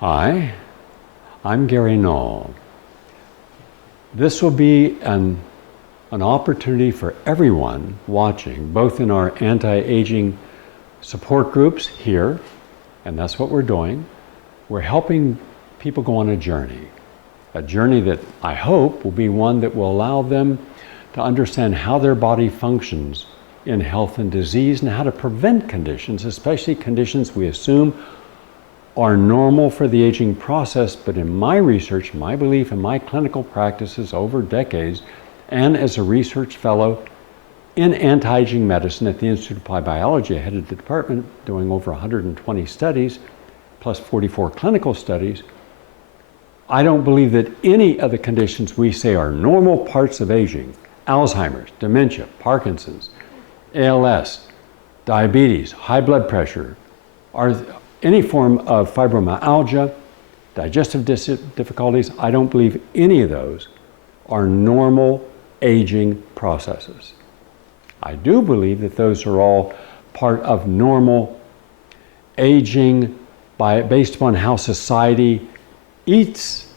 Hi, I'm Gary Null. This will be an opportunity for everyone watching, both in our anti-aging support groups here, and that's what we're doing. We're helping people go on a journey that I hope will be one that will allow them to understand how their body functions in health and disease and how to prevent conditions, especially conditions we assume are normal for the aging process, but in my research, my belief, and my clinical practices over decades, and as a research fellow in anti-aging medicine at the Institute of Applied Biology, I headed the department doing over 120 studies, plus 44 clinical studies. I don't believe that any of the conditions we say are normal parts of aging, Alzheimer's, dementia, Parkinson's, ALS, diabetes, high blood pressure, are any form of fibromyalgia, digestive difficulties, I don't believe any of those are normal aging processes. I do believe that those are all part of normal aging based upon how society eats,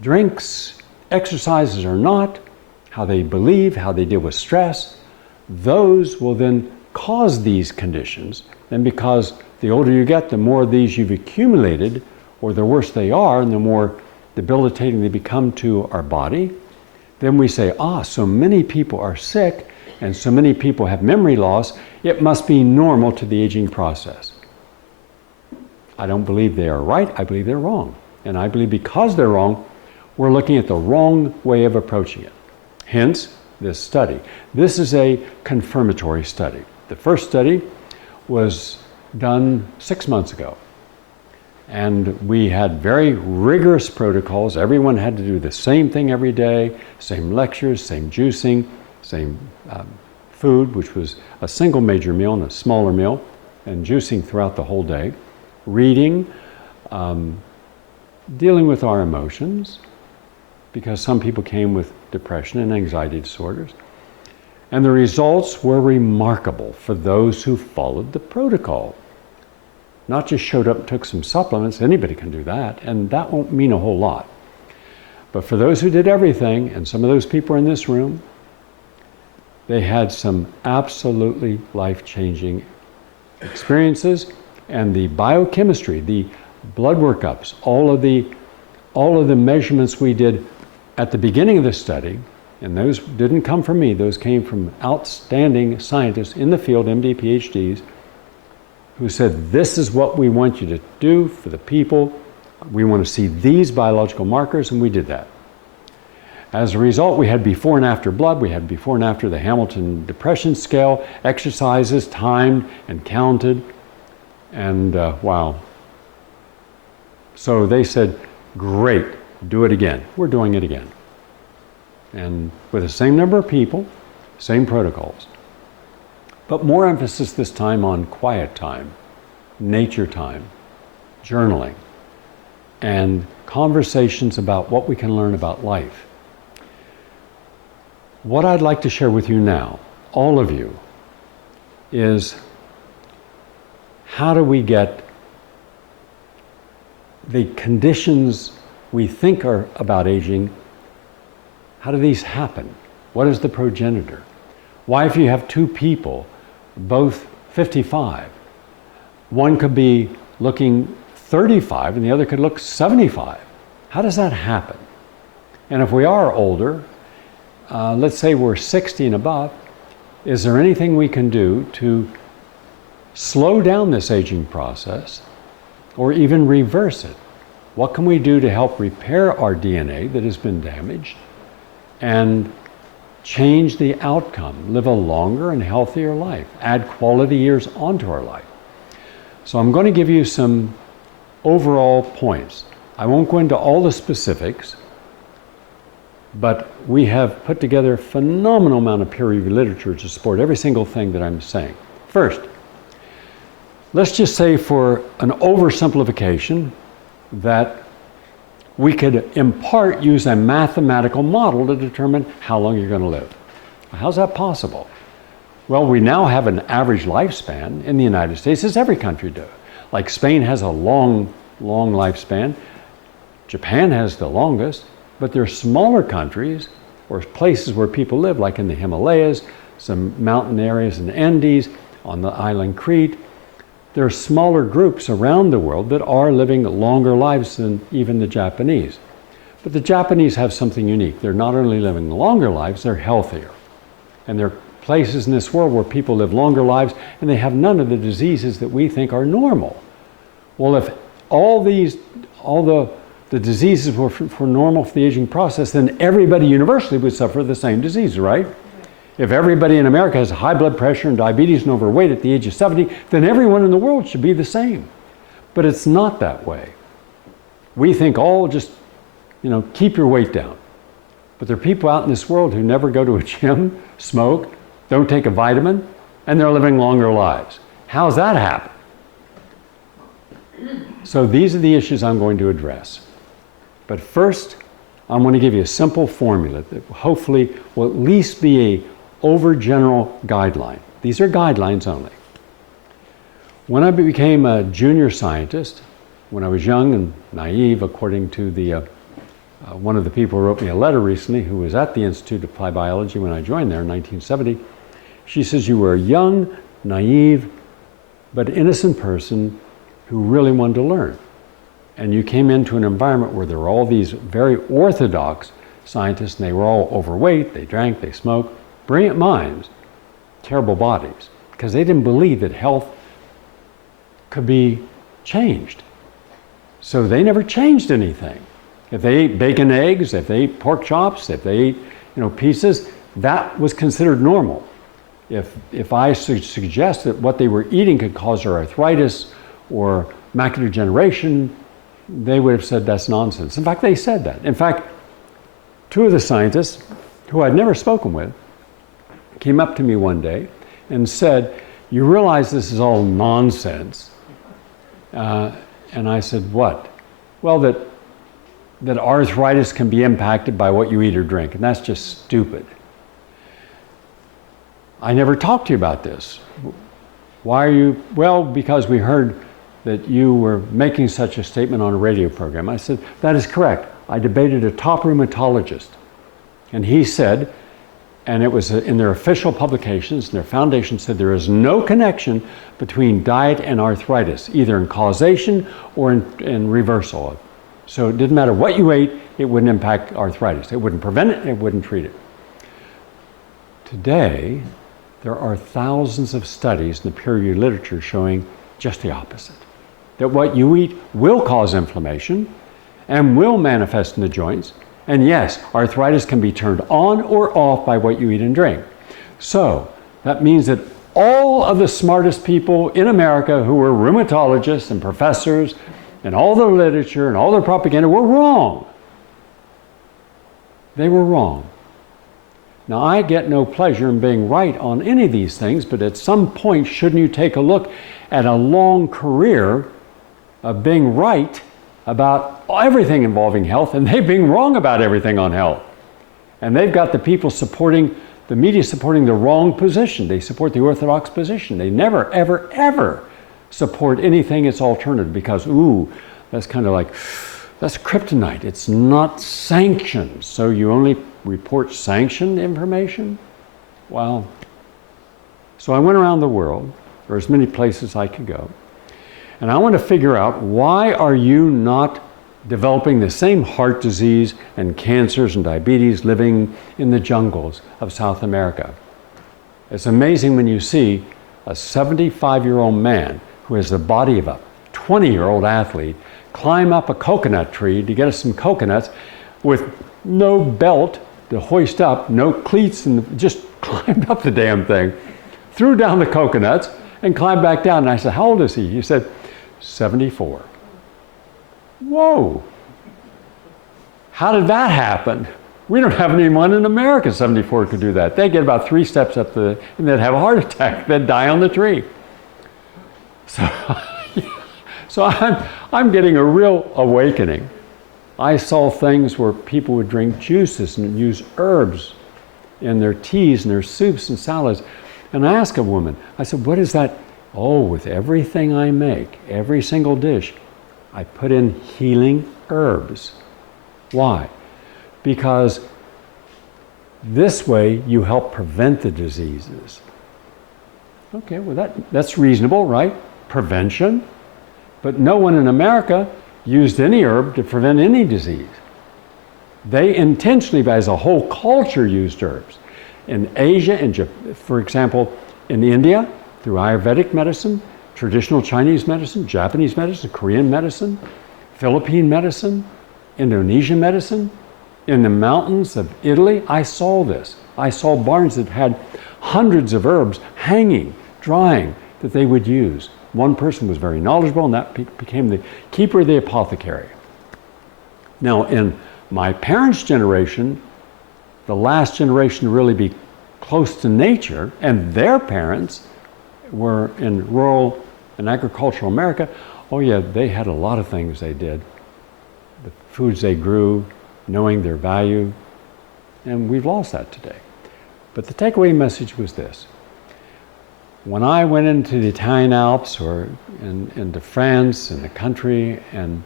drinks, exercises or not, how they believe, how they deal with stress. Those will then cause these conditions, and because the older you get, the more of these you've accumulated, or the worse they are, and the more debilitating they become to our body, then we say, so many people are sick, and so many people have memory loss, it must be normal to the aging process. I don't believe they are right, I believe they're wrong. And I believe because they're wrong, we're looking at the wrong way of approaching it. Hence, this study. This is a confirmatory study. The first study was done 6 months ago. And we had very rigorous protocols. Everyone had to do the same thing every day, same lectures, same juicing, same food, which was a single major meal and a smaller meal, and juicing throughout the whole day, reading, dealing with our emotions, because some people came with depression and anxiety disorders. And the results were remarkable for those who followed the protocol. Not just showed up and took some supplements, anybody can do that, and that won't mean a whole lot. But for those who did everything, and some of those people are in this room, they had some absolutely life-changing experiences, and the biochemistry, the blood workups, all of the measurements we did at the beginning of the study, and those didn't come from me, those came from outstanding scientists in the field, MD, PhDs, who said, this is what we want you to do for the people. We want to see these biological markers, and we did that. As a result, we had before and after blood, we had before and after the Hamilton Depression Scale, exercises timed and counted, and wow. So they said, great, do it again. We're doing it again. And with the same number of people, same protocols. But more emphasis this time on quiet time, nature time, journaling, and conversations about what we can learn about life. What I'd like to share with you now, all of you, is how do we get the conditions we think are about aging, how do these happen? What is the progenitor? Why, if you have two people, both 55, one could be looking 35 and the other could look 75. How does that happen? And if we are older, let's say we're 60 and above, is there anything we can do to slow down this aging process or even reverse it? What can we do to help repair our DNA that has been damaged and change the outcome, live a longer and healthier life, add quality years onto our life? So I'm going to give you some overall points. I won't go into all the specifics, but we have put together a phenomenal amount of peer-reviewed literature to support every single thing that I'm saying. First, let's just say for an oversimplification that we could in part use a mathematical model to determine how long you're going to live. How's that possible? Well, we now have an average lifespan in the United States, as every country does. Like Spain has a long long lifespan. Japan has the longest, but there are smaller countries or places where people live, like in the Himalayas, some mountain areas in the Andes, on the island Crete. There are smaller groups around the world that are living longer lives than even the Japanese. But the Japanese have something unique. They're not only living longer lives, they're healthier. And there are places in this world where people live longer lives and they have none of the diseases that we think are normal. Well, if all the diseases were for normal for the aging process, then everybody universally would suffer the same disease, right? If everybody in America has high blood pressure and diabetes and overweight at the age of 70, then everyone in the world should be the same. But it's not that way. We think all just, keep your weight down. But there are people out in this world who never go to a gym, smoke, don't take a vitamin, and they're living longer lives. How's that happen? So these are the issues I'm going to address. But first, I'm going to give you a simple formula that hopefully will at least be a overgeneral guideline. These are guidelines only. When I became a junior scientist, when I was young and naive, according to the one of the people who wrote me a letter recently, who was at the Institute of Applied Biology when I joined there in 1970, she says, you were a young, naive, but innocent person who really wanted to learn. And you came into an environment where there were all these very orthodox scientists, and they were all overweight, they drank, they smoked, brilliant minds, terrible bodies, because they didn't believe that health could be changed. So they never changed anything. If they ate bacon, eggs, if they ate pork chops, if they ate, pieces, that was considered normal. If I suggest that what they were eating could cause their arthritis or macular degeneration, they would have said that's nonsense. In fact, they said that. In fact, two of the scientists who I'd never spoken with came up to me one day and said, you realize this is all nonsense? And I said, what? Well, that arthritis can be impacted by what you eat or drink, and that's just stupid. I never talked to you about this. Why are you? Well, because we heard that you were making such a statement on a radio program. I said, that is correct. I debated a top rheumatologist, and he said, and it was in their official publications, and their foundation said there is no connection between diet and arthritis, either in causation or in reversal. So it didn't matter what you ate, it wouldn't impact arthritis. It wouldn't prevent it, it wouldn't treat it. Today, there are thousands of studies in the peer-reviewed literature showing just the opposite. That what you eat will cause inflammation and will manifest in the joints. And yes, arthritis can be turned on or off by what you eat and drink. So that means that all of the smartest people in America who were rheumatologists and professors and all their literature and all their propaganda were wrong. They were wrong. Now, I get no pleasure in being right on any of these things, but at some point, shouldn't you take a look at a long career of being right about everything involving health, and they being wrong about everything on health? And they've got the people supporting, the media supporting the wrong position. They support the orthodox position. They never, ever, ever support anything that's alternative because, that's kind of like, that's kryptonite. It's not sanctioned. So you only report sanctioned information? Well, so I went around the world, or as many places I could go, and I want to figure out, why are you not developing the same heart disease and cancers and diabetes living in the jungles of South America? It's amazing when you see a 75-year-old man who has the body of a 20-year-old athlete climb up a coconut tree to get us some coconuts with no belt to hoist up, no cleats, and just climbed up the damn thing, threw down the coconuts, and climbed back down. And I said, how old is he? He said, 74. Whoa. How did that happen? We don't have anyone in America 74 could do that. They get about 3 steps up and they'd have a heart attack. They'd die on the tree. So I'm getting a real awakening. I saw things where people would drink juices and use herbs in their teas and their soups and salads. And I asked a woman, I said, what is that? Oh, with everything I make, every single dish, I put in healing herbs. Why? Because this way you help prevent the diseases. Okay, well that's reasonable, right? Prevention. But no one in America used any herb to prevent any disease. They intentionally, as a whole culture, used herbs. In Asia, for example, in India, through Ayurvedic medicine, traditional Chinese medicine, Japanese medicine, Korean medicine, Philippine medicine, Indonesian medicine, in the mountains of Italy, I saw this. I saw barns that had hundreds of herbs hanging, drying, that they would use. One person was very knowledgeable, and that became the keeper of the apothecary. Now, in my parents' generation, the last generation to really be close to nature, and their parents were in rural and agricultural America. Oh yeah, they had a lot of things they did. The foods they grew, knowing their value, and we've lost that today. But the takeaway message was this. When I went into the Italian Alps or into France and the country and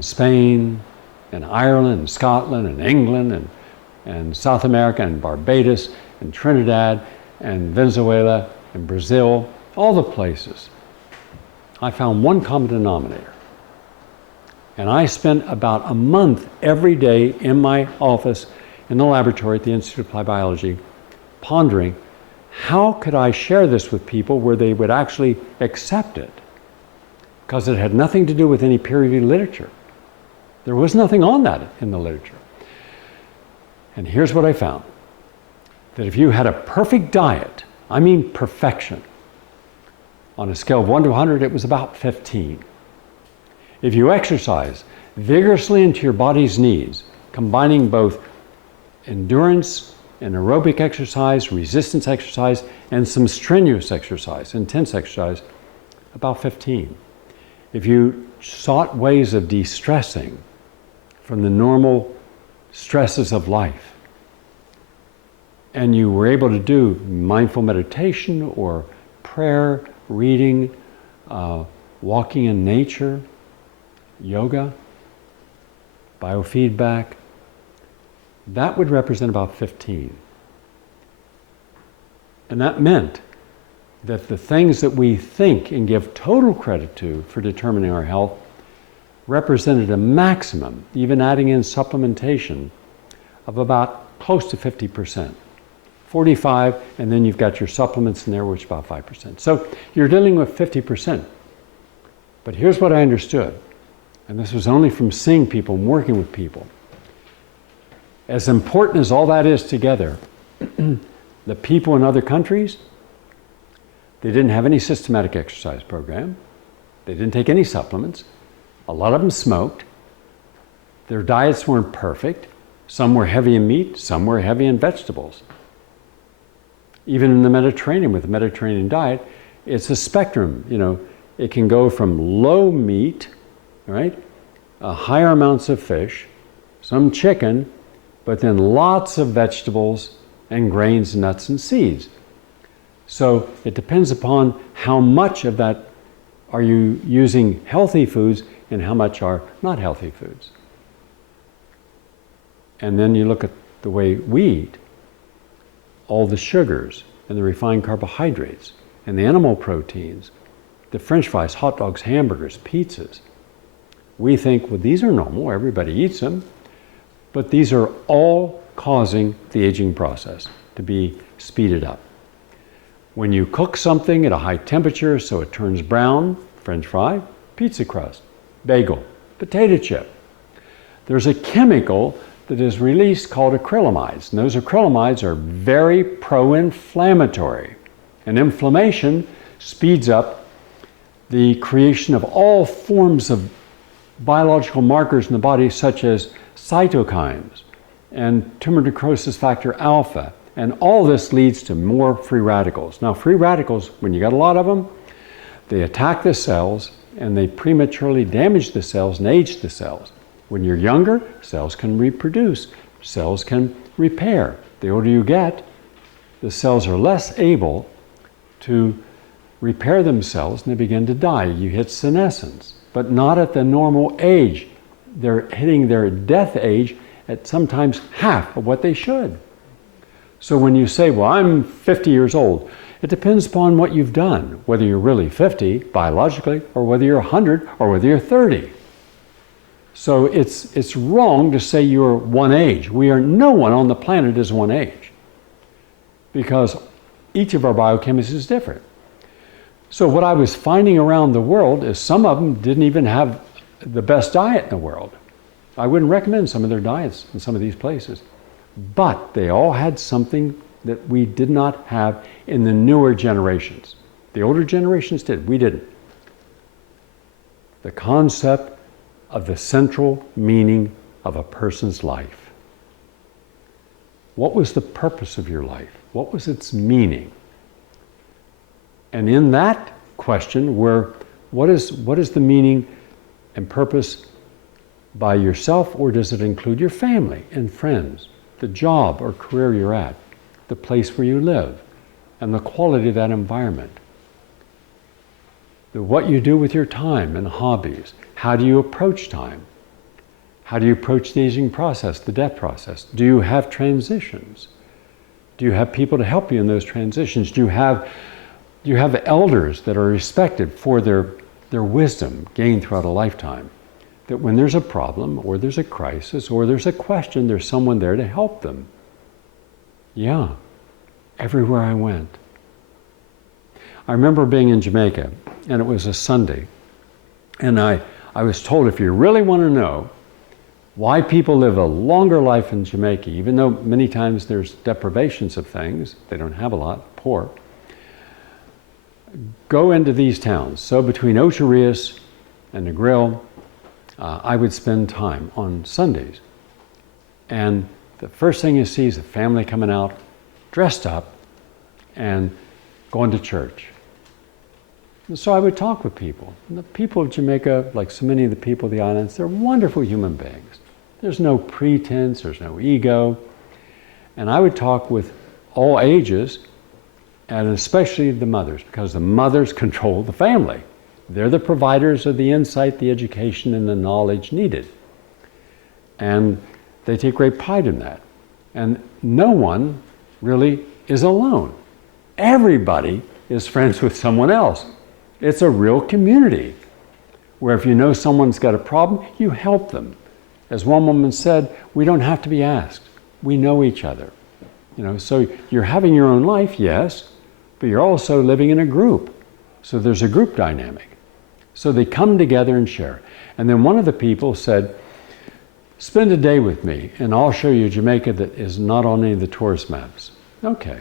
Spain and Ireland and Scotland and England and South America and Barbados and Trinidad and Venezuela and Brazil, all the places, I found one common denominator. And I spent about a month every day in my office in the laboratory at the Institute of Applied Biology pondering, how could I share this with people where they would actually accept it? Because it had nothing to do with any peer-reviewed literature. There was nothing on that in the literature. And here's what I found. That if you had a perfect diet, I mean perfection, on a scale of 1 to 100, it was about 15. If you exercise vigorously into your body's needs, combining both endurance and aerobic exercise, resistance exercise, and some strenuous exercise, intense exercise, about 15. If you sought ways of de-stressing from the normal stresses of life, and you were able to do mindful meditation or prayer, reading, walking in nature, yoga, biofeedback, that would represent about 15. And that meant that the things that we think and give total credit to for determining our health represented a maximum, even adding in supplementation, of about close to 50%. 45, and then you've got your supplements in there, which is about 5%. So you're dealing with 50%. But here's what I understood, and this was only from seeing people and working with people. As important as all that is together, the people in other countries, they didn't have any systematic exercise program. They didn't take any supplements. A lot of them smoked. Their diets weren't perfect. Some were heavy in meat, some were heavy in vegetables. Even in the Mediterranean, with the Mediterranean diet, it's a spectrum. You know, it can go from low meat, right, higher amounts of fish, some chicken, but then lots of vegetables and grains, nuts, and seeds. So it depends upon how much of that are you using healthy foods and how much are not healthy foods. And then you look at the way we eat, all the sugars and the refined carbohydrates and the animal proteins, the French fries, hot dogs, hamburgers, pizzas. We think, well, these are normal, everybody eats them, but these are all causing the aging process to be speeded up. When you cook something at a high temperature so it turns brown, French fry, pizza crust, bagel, potato chip, there's a chemical that is released called acrylamides. And those acrylamides are very pro-inflammatory. And inflammation speeds up the creation of all forms of biological markers in the body, such as cytokines and tumor necrosis factor alpha. And all this leads to more free radicals. Now, free radicals, when you got a lot of them, they attack the cells and they prematurely damage the cells and age the cells. When you're younger, cells can reproduce, cells can repair. The older you get, the cells are less able to repair themselves and they begin to die. You hit senescence. but not at the normal age. They're hitting their death age at sometimes half of what they should. So when you say, well, I'm 50 years old, it depends upon what you've done, whether you're really 50 biologically, or whether you're 100, or whether you're 30. So it's wrong to say you're one age. No one on the planet is one age, because each of our biochemistry is different. So what I was finding around the world is some of them didn't even have the best diet in the world. I wouldn't recommend some of their diets in some of these places. But they all had something that we did not have in the newer generations. The older generations did, we didn't. The concept of the central meaning of a person's life. What was the purpose of your life? What was its meaning? And in that question, what is the meaning and purpose by yourself, or does it include your family and friends, the job or career you're at, the place where you live, and the quality of that environment? What you do with your time and hobbies. How do you approach time? How do you approach the aging process, the death process? Do you have transitions? Do you have people to help you in those transitions? Do you have elders that are respected for their wisdom gained throughout a lifetime? That when there's a problem, or there's a crisis, or there's a question, there's someone there to help them. Yeah, everywhere I went. I remember being in Jamaica, and it was a Sunday, and I was told, if you really want to know why people live a longer life in Jamaica, even though many times there's deprivations of things, they don't have a lot, poor, go into these towns. So between Ocho Rios and Negril, I would spend time on Sundays. And the first thing you see is a family coming out, dressed up, and going to church. And so I would talk with people. And the people of Jamaica, like so many of the people of the islands, they're wonderful human beings. There's no pretense, there's no ego. And I would talk with all ages, and especially the mothers, because the mothers control the family. They're the providers of the insight, the education, and the knowledge needed. And they take great pride in that. And no one really is alone. Everybody is friends with someone else. It's a real community where if you know someone's got a problem, you help them. As one woman said, we don't have to be asked. We know each other. So you're having your own life, yes, but you're also living in a group. So there's a group dynamic. So they come together and share. And then one of the people said, spend a day with me and I'll show you Jamaica that is not on any of the tourist maps. Okay.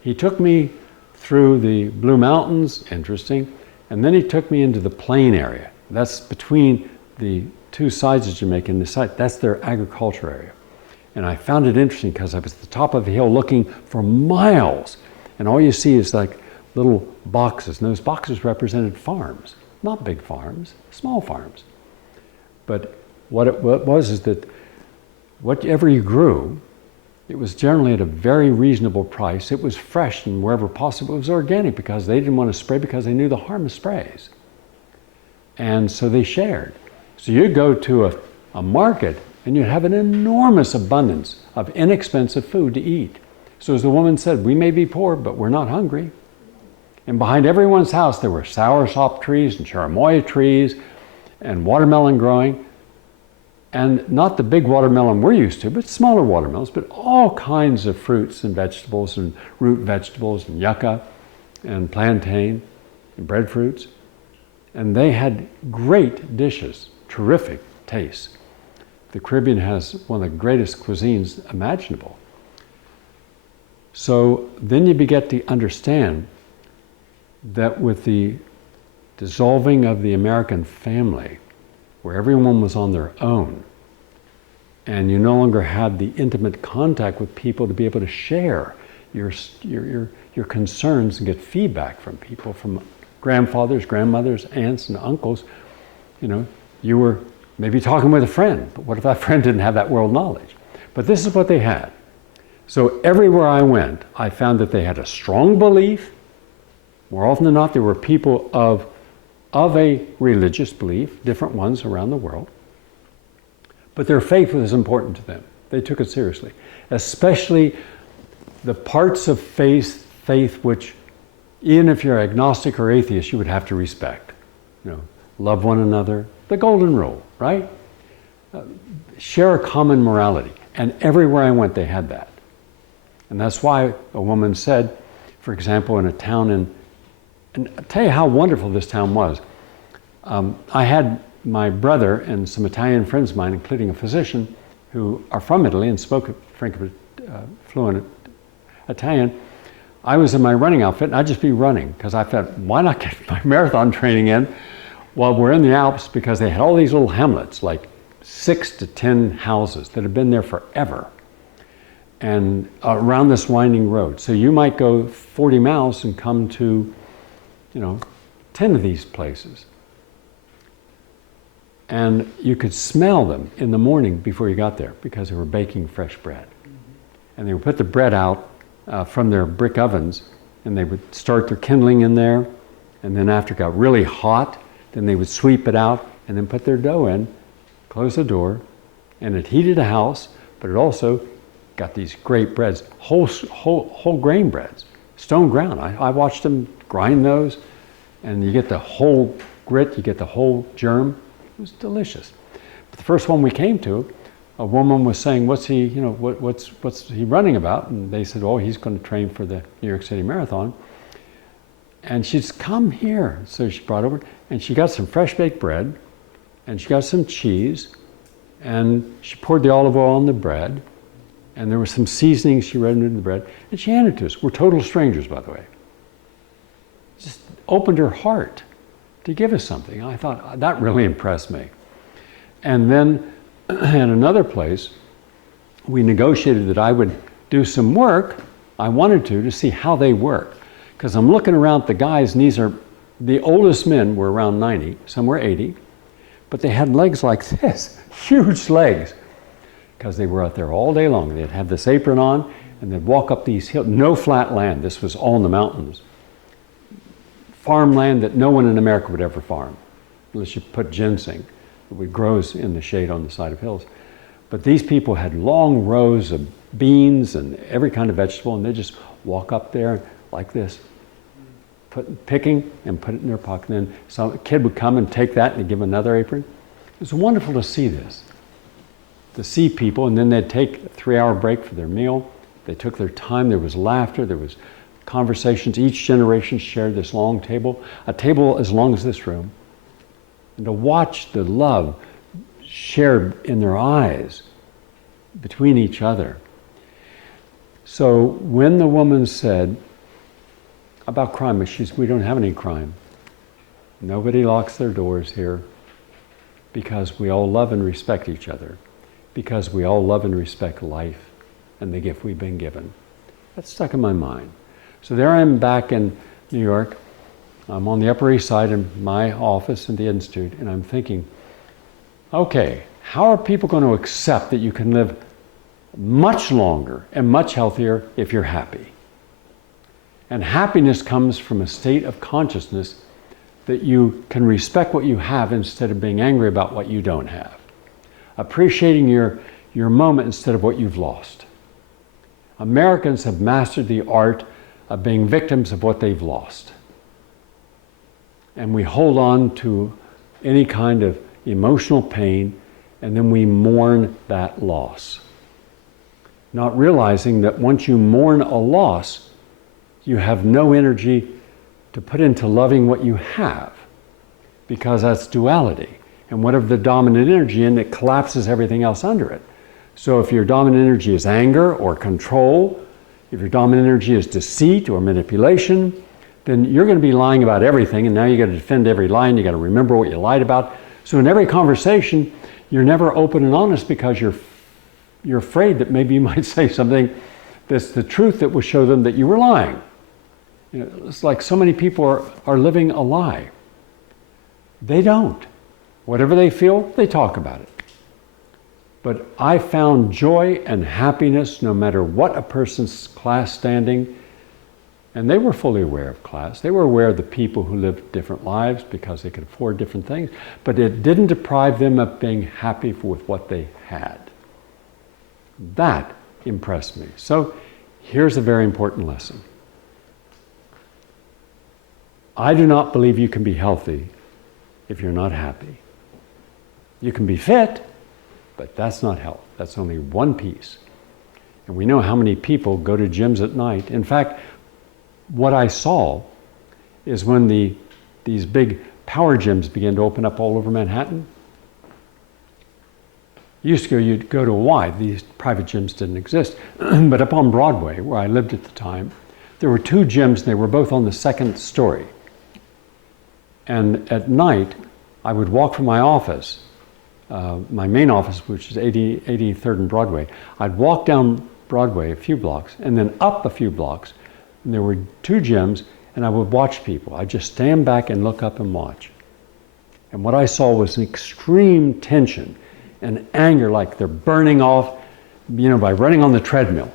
He took me through the Blue Mountains, interesting, and then he took me into the plain area. That's between the two sides of Jamaica and the side. That's their agriculture area. And I found it interesting because I was at the top of the hill looking for miles, and all you see is like little boxes, and those boxes represented farms. Not big farms, small farms. But what it was is that whatever you grew, it was generally at a very reasonable price. It was fresh, and wherever possible, it was organic, because they didn't want to spray, because they knew the harm of sprays. And so they shared. So you'd go to a market, and you'd have an enormous abundance of inexpensive food to eat. So as the woman said, we may be poor, but we're not hungry. And behind everyone's house, there were soursop trees and cherimoya trees and watermelon growing. And not the big watermelon we're used to, but smaller watermelons, but all kinds of fruits and vegetables and root vegetables and yucca and plantain and breadfruits. And they had great dishes, terrific tastes. The Caribbean has one of the greatest cuisines imaginable. So then you begin to understand that with the dissolving of the American family, where everyone was on their own, and you no longer had the intimate contact with people to be able to share your concerns and get feedback from people, from grandfathers, grandmothers, aunts, and uncles. You were maybe talking with a friend, but what if that friend didn't have that world knowledge? But this is what they had. So everywhere I went, I found that they had a strong belief. More often than not, there were people of of a religious belief, different ones around the world, but their faith was important to them. They took it seriously, especially the parts of faith which, even if you're agnostic or atheist, you would have to respect. Love one another, the golden rule, right? Share a common morality. And everywhere I went, they had that. And that's why a woman said, for example, in a town and I'll tell you how wonderful this town was. I had my brother and some Italian friends of mine, including a physician, who are from Italy and spoke fluent Italian. I was in my running outfit and I'd just be running because I thought, why not get my marathon training in while we're in the Alps, because they had all these little hamlets, like 6 to 10 houses that have been there forever and around this winding road. So you might go 40 miles and come to, 10 of these places. And you could smell them in the morning before you got there because they were baking fresh bread. And they would put the bread out from their brick ovens, and they would start their kindling in there, and then after it got really hot, then they would sweep it out and then put their dough in, close the door, and it heated a house, but it also got these great breads, whole grain breads, stone ground. I watched them grind those, and you get the whole grit, you get the whole germ. It was delicious. But the first one we came to, a woman was saying, what's he running about? And they said, oh, he's going to train for the New York City Marathon. And she said, come here. So she brought over, and she got some fresh baked bread, and she got some cheese, and she poured the olive oil on the bread, and there was some seasoning she read into the bread, and she handed it to us. We're total strangers, by the way. Just opened her heart to give us something. I thought, that really impressed me. And then at another place, we negotiated that I would do some work. I wanted to see how they work. Because I'm looking around at the guys, and these are, the oldest men were around 90, some were 80, but they had legs like this, huge legs, because they were out there all day long. They'd have this apron on, and they'd walk up these hills, no flat land. This was all in the mountains. Farmland that no one in America would ever farm, unless you put ginseng. It grows in the shade on the side of hills. But these people had long rows of beans and every kind of vegetable, and they just walk up there like this, picking and put it in their pocket. And then some kid would come and take that and give them another apron. It was wonderful to see this, to see people, and then they'd take a 3-hour break for their meal. They took their time. There was laughter. There was conversations. Each generation shared this long table, a table as long as this room. And to watch the love shared in their eyes between each other. So when the woman said about crime, she said, we don't have any crime. Nobody locks their doors here because we all love and respect each other, because we all love and respect life and the gift we've been given. That stuck in my mind. So there I am back in New York. I'm on the Upper East Side in my office in the Institute, and I'm thinking, okay, how are people going to accept that you can live much longer and much healthier if you're happy? And happiness comes from a state of consciousness that you can respect what you have instead of being angry about what you don't have. Appreciating your moment instead of what you've lost. Americans have mastered the art of being victims of what they've lost. And we hold on to any kind of emotional pain, and then we mourn that loss. Not realizing that once you mourn a loss, you have no energy to put into loving what you have, because that's duality. And whatever the dominant energy in, it collapses everything else under it. So if your dominant energy is anger or control, if your dominant energy is deceit or manipulation, then you're going to be lying about everything, and now you got to defend every lie, and you got to remember what you lied about. So in every conversation, you're never open and honest because you're afraid that maybe you might say something that's the truth that will show them that you were lying. It's like so many people are living a lie. They don't. Whatever they feel, they talk about it. But I found joy and happiness no matter what a person's class standing And they were fully aware of class. They were aware of the people who lived different lives because they could afford different things. But it didn't deprive them of being happy with what they had. That impressed me. So here's a very important lesson. I do not believe you can be healthy if you're not happy. You can be fit, but that's not health. That's only one piece. And we know how many people go to gyms at night. In fact, what I saw is when these big power gyms began to open up all over Manhattan. You'd go to a Y. These private gyms didn't exist. But up on Broadway, where I lived at the time, there were two gyms, and they were both on the second story. And at night, I would walk from my office, my main office, which is 83rd and Broadway. I'd walk down Broadway a few blocks, and then up a few blocks, and there were two gyms, and I would watch people. I'd just stand back and look up and watch. And what I saw was an extreme tension and anger, like they're burning off, by running on the treadmill.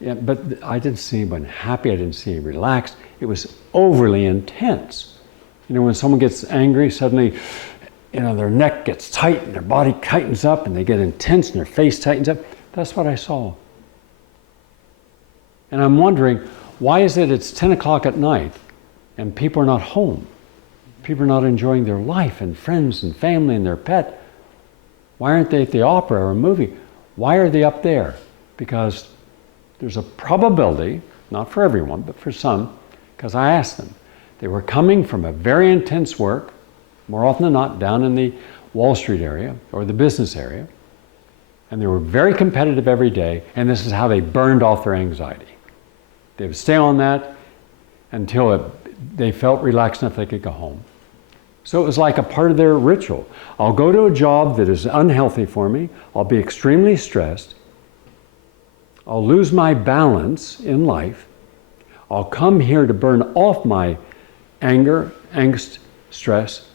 Yeah, but I didn't see anyone happy. I didn't see anyone relaxed. It was overly intense. When someone gets angry, suddenly, their neck gets tight and their body tightens up and they get intense and their face tightens up. That's what I saw. And I'm wondering, why is it it's 10 o'clock at night and people are not home? People are not enjoying their life and friends and family and their pet. Why aren't they at the opera or a movie? Why are they up there? Because there's a probability, not for everyone, but for some, because I asked them. They were coming from a very intense work, more often than not, down in the Wall Street area or the business area. And they were very competitive every day, and this is how they burned off their anxiety. They would stay on that until they felt relaxed enough they could go home. So it was like a part of their ritual. I'll go to a job that is unhealthy for me. I'll be extremely stressed. I'll lose my balance in life. I'll come here to burn off my anger, angst, stress.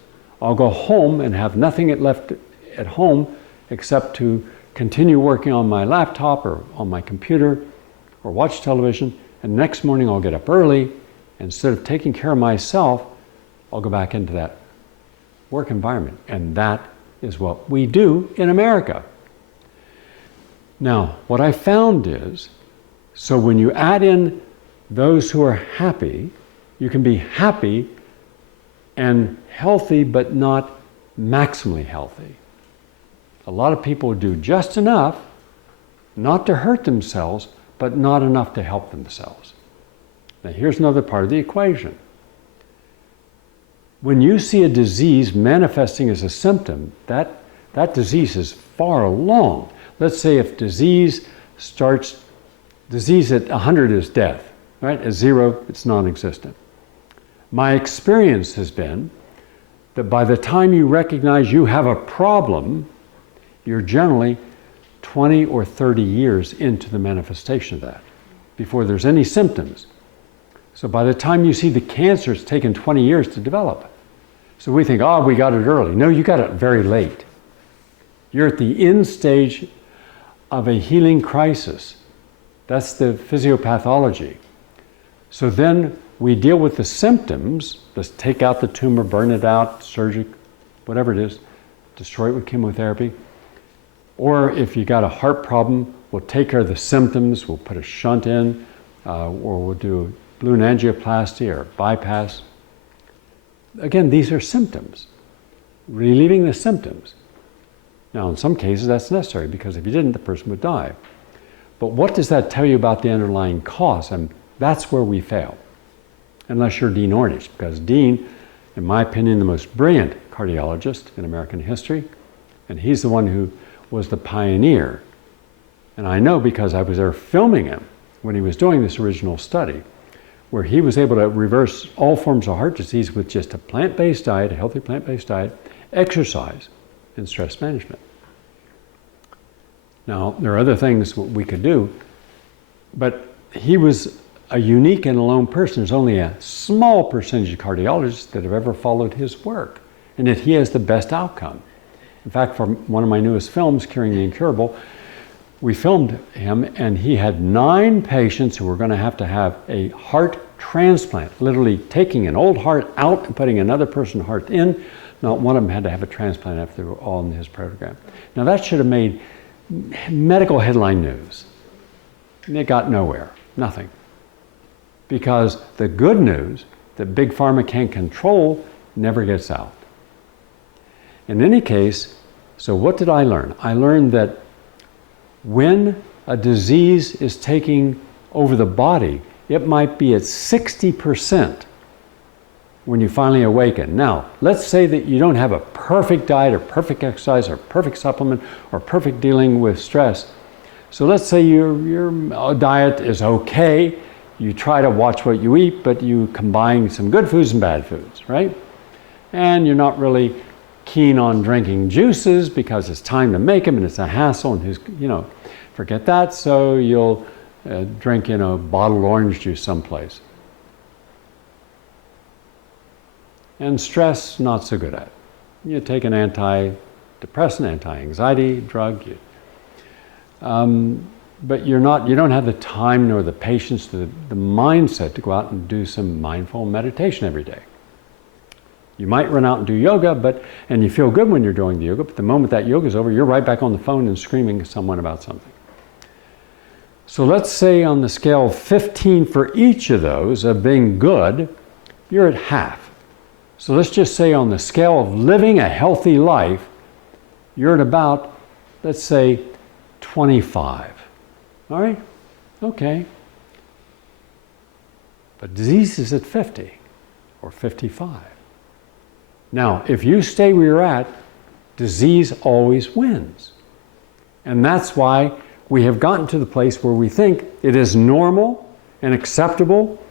I'll go home and have nothing left at home except to continue working on my laptop or on my computer or watch television. And next morning I'll get up early. Instead of taking care of myself, I'll go back into that work environment. And that is what we do in America. Now, what I found is, so when you add in those who are happy, you can be happy and healthy, but not maximally healthy. A lot of people do just enough not to hurt themselves, but not enough to help themselves. Now, here's another part of the equation. When you see a disease manifesting as a symptom, that disease is far along. Let's say if disease at 100 is death, right? At 0, it's non-existent. My experience has been that by the time you recognize you have a problem, you're generally 20 or 30 years into the manifestation of that, before there's any symptoms. So by the time you see the cancer, it's taken 20 years to develop. So we think, we got it early. No, you got it very late. You're at the end stage of a healing crisis. That's the physiopathology. So then we deal with the symptoms. Let's take out the tumor, burn it out, surgery, whatever it is, destroy it with chemotherapy. Or if you got a heart problem, we'll take care of the symptoms. We'll put a shunt in, or we'll do balloon angioplasty or bypass. Again, these are symptoms, relieving the symptoms. Now, in some cases, that's necessary because if you didn't, the person would die. But what does that tell you about the underlying cause? And that's where we fail, unless you're Dean Ornish, because Dean, in my opinion, the most brilliant cardiologist in American history, and he's the one who was the pioneer. And I know because I was there filming him when he was doing this original study, where he was able to reverse all forms of heart disease with just a plant-based diet, a healthy plant-based diet, exercise, and stress management. Now, there are other things we could do, but he was a unique and alone person. There's only a small percentage of cardiologists that have ever followed his work, and that he has the best outcome. In fact, for one of my newest films, Curing the Incurable, we filmed him, and he had 9 patients who were going to have a heart transplant, literally taking an old heart out and putting another person's heart in. Not one of them had to have a transplant after they were all in his program. Now that should have made medical headline news. And it got nowhere, nothing. Because the good news that Big Pharma can't control never gets out. In any case, so what did I learn? I learned that when a disease is taking over the body, it might be at 60% when you finally awaken. Now, let's say that you don't have a perfect diet or perfect exercise or perfect supplement or perfect dealing with stress. So let's say your diet is okay. You try to watch what you eat, but you combine some good foods and bad foods, right? And you're not really keen on drinking juices because it's time to make them and it's a hassle, and forget that. So you'll drink, bottled orange juice someplace. And stress, not so good at. You take an antidepressant, anti-anxiety drug, but you don't have the time nor the patience, the mindset to go out and do some mindful meditation every day. You might run out and do yoga, and you feel good when you're doing the yoga, but the moment that yoga's over, you're right back on the phone and screaming at someone about something. So let's say on the scale of 15 for each of those of being good, you're at half. So let's just say on the scale of living a healthy life, you're at about, let's say, 25. All right? Okay. But disease is at 50 or 55. Now, if you stay where you're at, disease always wins. And that's why we have gotten to the place where we think it is normal and acceptable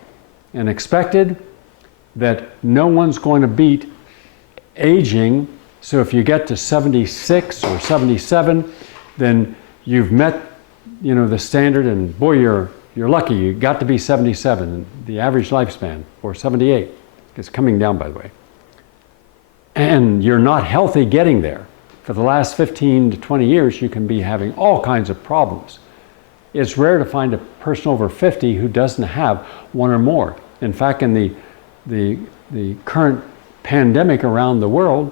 and expected that no one's going to beat aging. So if you get to 76 or 77, then you've met, the standard, and boy, you're lucky. You got to be 77, the average lifespan, or 78. It's coming down, by the way. And you're not healthy getting there. For the last 15 to 20 years, you can be having all kinds of problems. It's rare to find a person over 50 who doesn't have one or more. In fact, in the current pandemic around the world,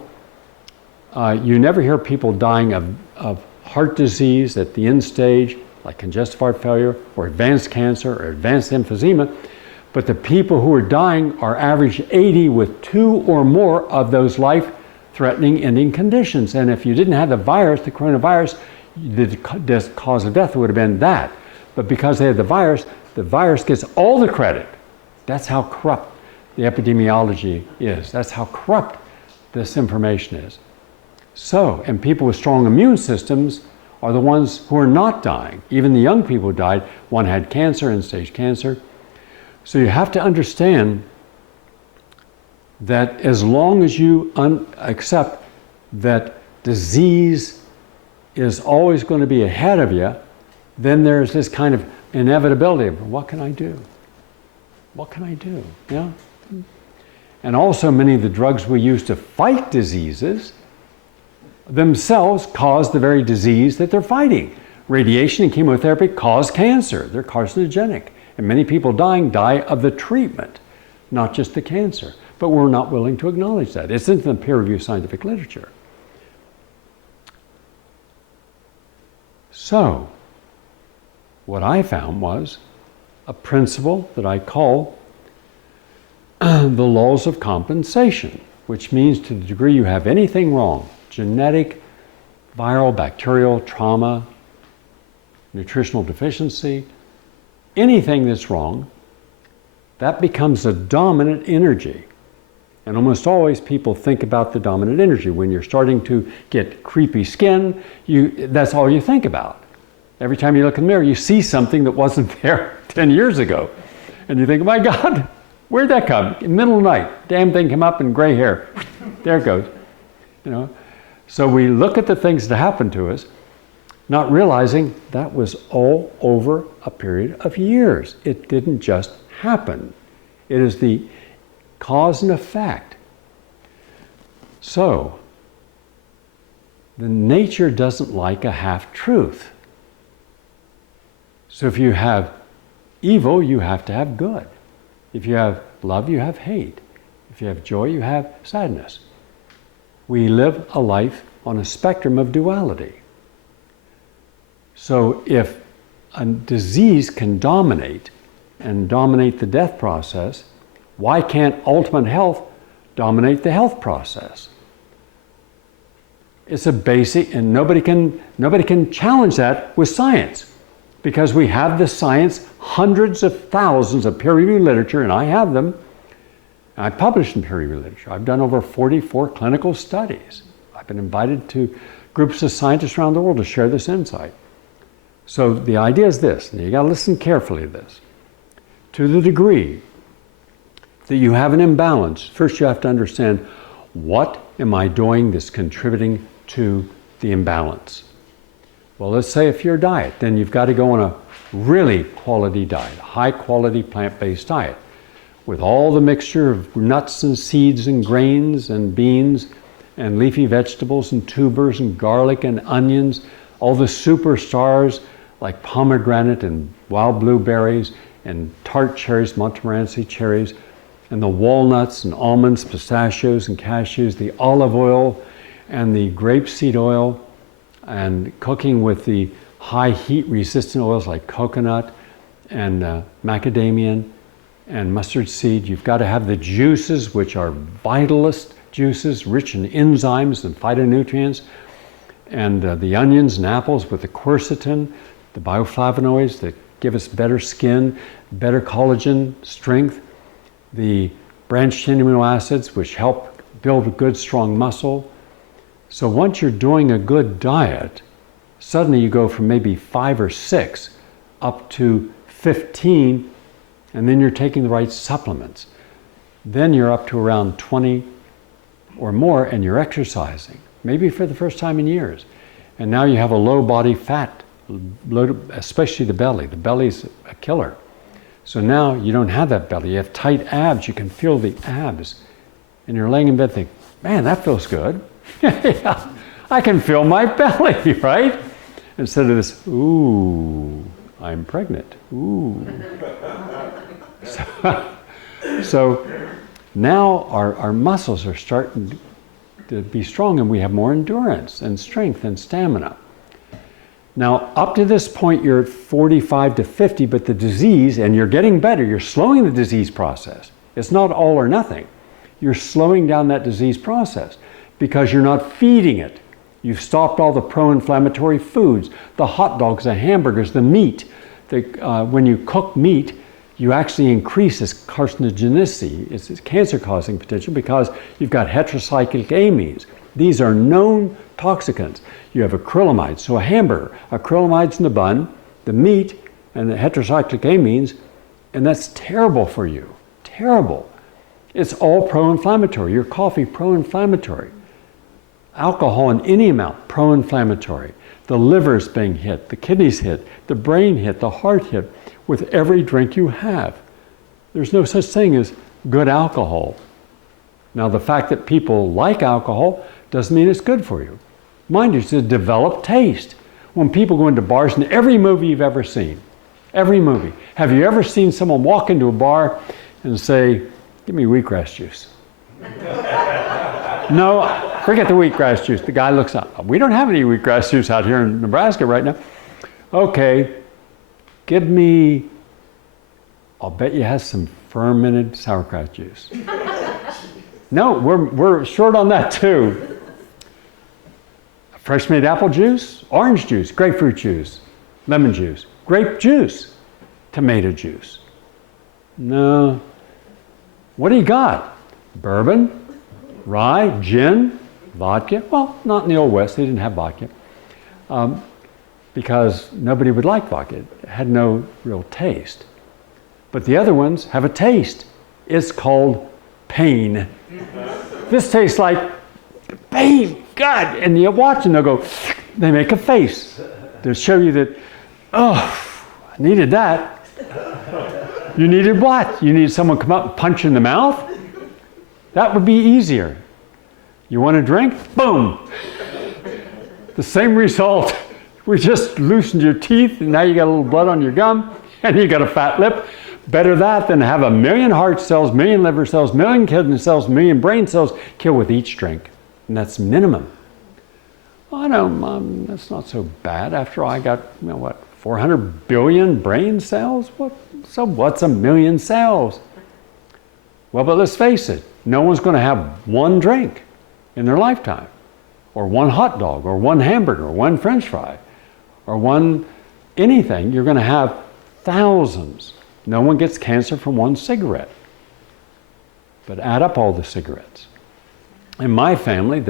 you never hear people dying of heart disease at the end stage, like congestive heart failure or advanced cancer or advanced emphysema. But the people who are dying are average 80 with 2 or more of those life-threatening ending conditions. And if you didn't have the virus, the coronavirus, the cause of death would have been that. But because they had the virus gets all the credit. That's how corrupt the epidemiology is. That's how corrupt this information is. So, and people with strong immune systems are the ones who are not dying. Even the young people who died, one had cancer, end-stage cancer. So you have to understand that as long as you accept that disease is always going to be ahead of you, then there's this kind of inevitability of, what can I do? What can I do? Yeah. And also many of the drugs we use to fight diseases themselves cause the very disease that they're fighting. Radiation and chemotherapy cause cancer. They're carcinogenic. And many people die of the treatment, not just the cancer. But we're not willing to acknowledge that. It's in the peer-reviewed scientific literature. So, what I found was a principle that I call the laws of compensation, which means to the degree you have anything wrong, genetic, viral, bacterial, trauma, nutritional deficiency, anything that's wrong, that becomes a dominant energy. And almost always people think about the dominant energy. When you're starting to get creepy skin, that's all you think about. Every time you look in the mirror, you see something that wasn't there 10 years ago. And you think, oh my God, where'd that come? In the middle of the night, damn thing came up in gray hair. There it goes. So we look at the things that happen to us, not realizing that was all over a period of years. It didn't just happen. It is the cause and effect. So, the nature doesn't like a half-truth. So if you have evil, you have to have good. If you have love, you have hate. If you have joy, you have sadness. We live a life on a spectrum of duality. So if a disease can dominate and dominate the death process, why can't ultimate health dominate the health process? It's a basic, and nobody can challenge that with science, because we have the science, hundreds of thousands of peer-reviewed literature, and I have them. I publish in peer-reviewed literature. I've done over 44 clinical studies. I've been invited to groups of scientists around the world to share this insight. So the idea is this, and you got to listen carefully to this. To the degree that you have an imbalance, first you have to understand, what am I doing that's contributing to the imbalance? Well, let's say if you're a diet, then you've got to go on a really quality diet, a high quality plant-based diet, with all the mixture of nuts and seeds and grains and beans and leafy vegetables and tubers and garlic and onions, all the superstars like pomegranate and wild blueberries and tart cherries, Montmorency cherries, and the walnuts and almonds, pistachios and cashews, the olive oil and the grapeseed oil, and cooking with the high heat resistant oils like coconut and macadamia and mustard seed. You've got to have the juices, which are vitalist juices, rich in enzymes and phytonutrients, and the onions and apples with the quercetin, the bioflavonoids that give us better skin, better collagen strength, the branched chain amino acids which help build a good strong muscle. So once you're doing a good diet, suddenly you go from maybe 5 or 6 up to 15, and then you're taking the right supplements. Then you're up to around 20 or more, and you're exercising, maybe for the first time in years. And now you have a low body fat, especially the belly. The belly's a killer. So now you don't have that belly. You have tight abs. You can feel the abs. And you're laying in bed thinking, man, that feels good. Yeah, I can feel my belly, right? Instead of this, ooh, I'm pregnant. Ooh. So now our muscles are starting to be strong, and we have more endurance and strength and stamina. Now, up to this point, you're at 45 to 50, but the disease, and you're getting better, you're slowing the disease process. It's not all or nothing. You're slowing down that disease process because you're not feeding it. You've stopped all the pro-inflammatory foods, the hot dogs, the hamburgers, the meat. When you cook meat, you actually increase its carcinogenicity, its cancer-causing potential, because you've got heterocyclic amines. These are known toxicants. You have acrylamide, so a hamburger, acrylamide's in the bun, the meat, and the heterocyclic amines, and that's terrible for you, terrible. It's all pro-inflammatory. Your coffee, pro-inflammatory. Alcohol in any amount, pro-inflammatory. The liver's being hit, the kidneys hit, the brain hit, the heart hit, with every drink you have. There's no such thing as good alcohol. Now, the fact that people like alcohol doesn't mean it's good for you. Mind you, it's a developed taste. When people go into bars, in every movie you've ever seen, every movie, have you ever seen someone walk into a bar and say, give me wheatgrass juice? No, forget the wheatgrass juice. The guy looks up. We don't have any wheatgrass juice out here in Nebraska right now. Okay, give me, I'll bet you has some fermented sauerkraut juice. No, we're short on that too. Fresh made apple juice, orange juice, grapefruit juice, lemon juice, grape juice, tomato juice. No. What do you got? Bourbon, rye, gin, vodka. Well, not in the Old West, they didn't have vodka. Because nobody would like vodka. It had no real taste. But the other ones have a taste. It's called pain. This tastes like pain, God. And you watch and they'll go, they make a face to show you that, oh, I needed that. You needed what? You needed someone to come up and punch you in the mouth? That would be easier. You want a drink? Boom. The same result We just loosened your teeth, and now you got a little blood on your gum, and you got a fat lip. Better that than have 1 million heart cells, 1 million liver cells, 1 million kidney cells, 1 million brain cells killed with each drink. And that's minimum. Well, I know, that's not so bad. After all, I got, 400 billion brain cells? So what's 1 million cells? Well, but let's face it, no one's going to have one drink in their lifetime, or one hot dog, or one hamburger, or one French fry, or one anything. You're going to have thousands. No one gets cancer from one cigarette. But add up all the cigarettes. In my family,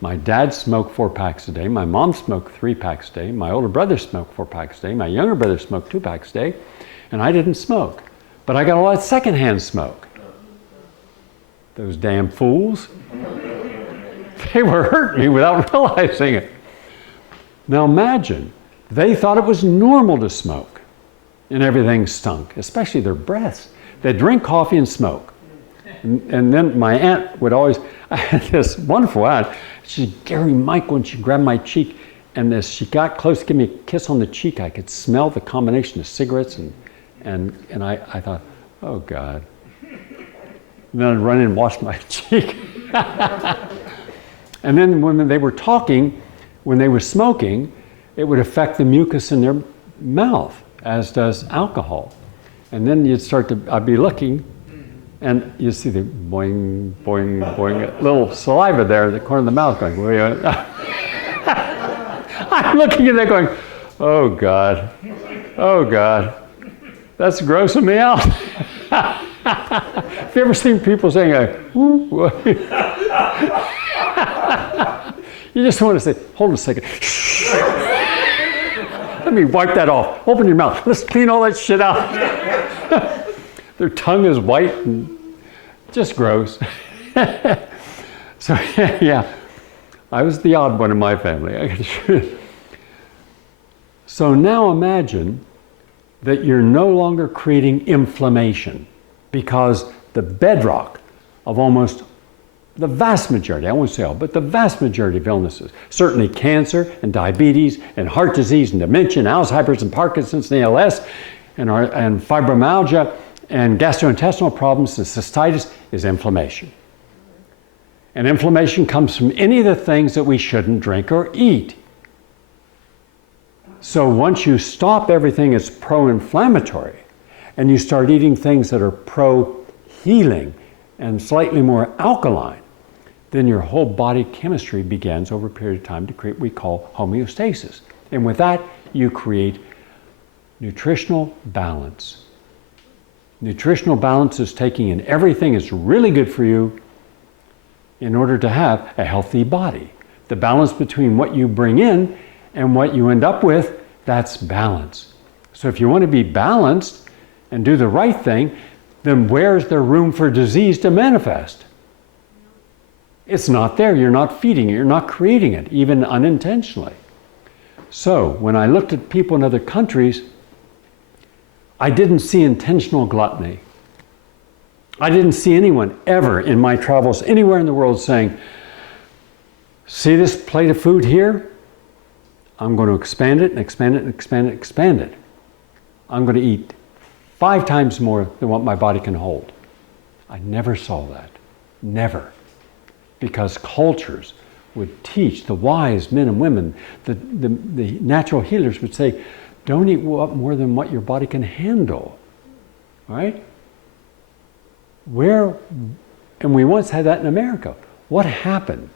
my dad smoked 4 packs a day, my mom smoked 3 packs a day, my older brother smoked 4 packs a day, my younger brother smoked 2 packs a day, and I didn't smoke. But I got a lot of secondhand smoke. Those damn fools. They were hurting me without realizing it. Now imagine, they thought it was normal to smoke, and everything stunk, especially their breaths. They'd drink coffee and smoke. And then my aunt would always, I had this wonderful aunt, she's Gary Mike, when she grabbed my cheek, and as she got close to give me a kiss on the cheek, I could smell the combination of cigarettes, and I thought, oh God. And then I'd run in and wash my cheek. And then when they were talking, when they were smoking, it would affect the mucus in their mouth, as does alcohol. And then I'd be looking, and you see the boing, boing, boing, little saliva there at the corner of the mouth going, I'm looking at that going, oh God, that's grossing me out. Have you ever seen people saying, you just want to say, hold a second. Let me wipe that off. Open your mouth. Let's clean all that shit out. Their tongue is white and just gross. So, yeah, I was the odd one in my family. So now imagine that you're no longer creating inflammation, because the bedrock of almost the vast majority, I won't say all, but the vast majority of illnesses, certainly cancer and diabetes and heart disease and dementia and Alzheimer's and Parkinson's and ALS and fibromyalgia and gastrointestinal problems and cystitis, is inflammation. And inflammation comes from any of the things that we shouldn't drink or eat. So once you stop everything that's pro-inflammatory and you start eating things that are pro-healing and slightly more alkaline, then your whole body chemistry begins over a period of time to create what we call homeostasis. And with that, you create nutritional balance. Nutritional balance is taking in everything that's really good for you in order to have a healthy body. The balance between what you bring in and what you end up with, that's balance. So if you want to be balanced and do the right thing, then where's there room for disease to manifest? It's not there. You're not feeding it. You're not creating it, even unintentionally. So when I looked at people in other countries, I didn't see intentional gluttony. I didn't see anyone ever in my travels anywhere in the world saying, see this plate of food here? I'm going to expand it and expand it and expand it and expand it. I'm going to eat 5 times more than what my body can hold. I never saw that. Never. Because cultures would teach, the wise men and women, the natural healers would say, don't eat more than what your body can handle. Right? And we once had that in America. What happened?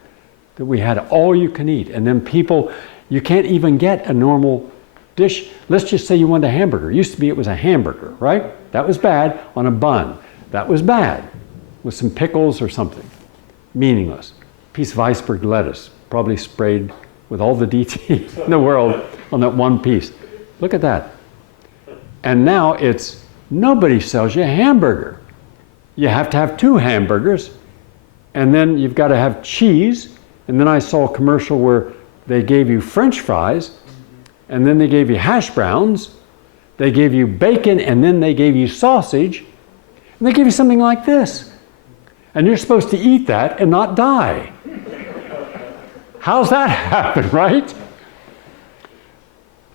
That we had all you can eat, and then people, you can't even get a normal dish. Let's just say you wanted a hamburger. It used to be it was a hamburger, right? That was bad on a bun. That was bad with some pickles or something. Meaningless. Piece of iceberg lettuce, probably sprayed with all the DT in the world on that one piece. Look at that. And now nobody sells you a hamburger. You have to have 2 hamburgers, and then you've got to have cheese. And then I saw a commercial where they gave you French fries, and then they gave you hash browns, they gave you bacon, and then they gave you sausage, and they gave you something like this. And you're supposed to eat that and not die. How's that happen, right?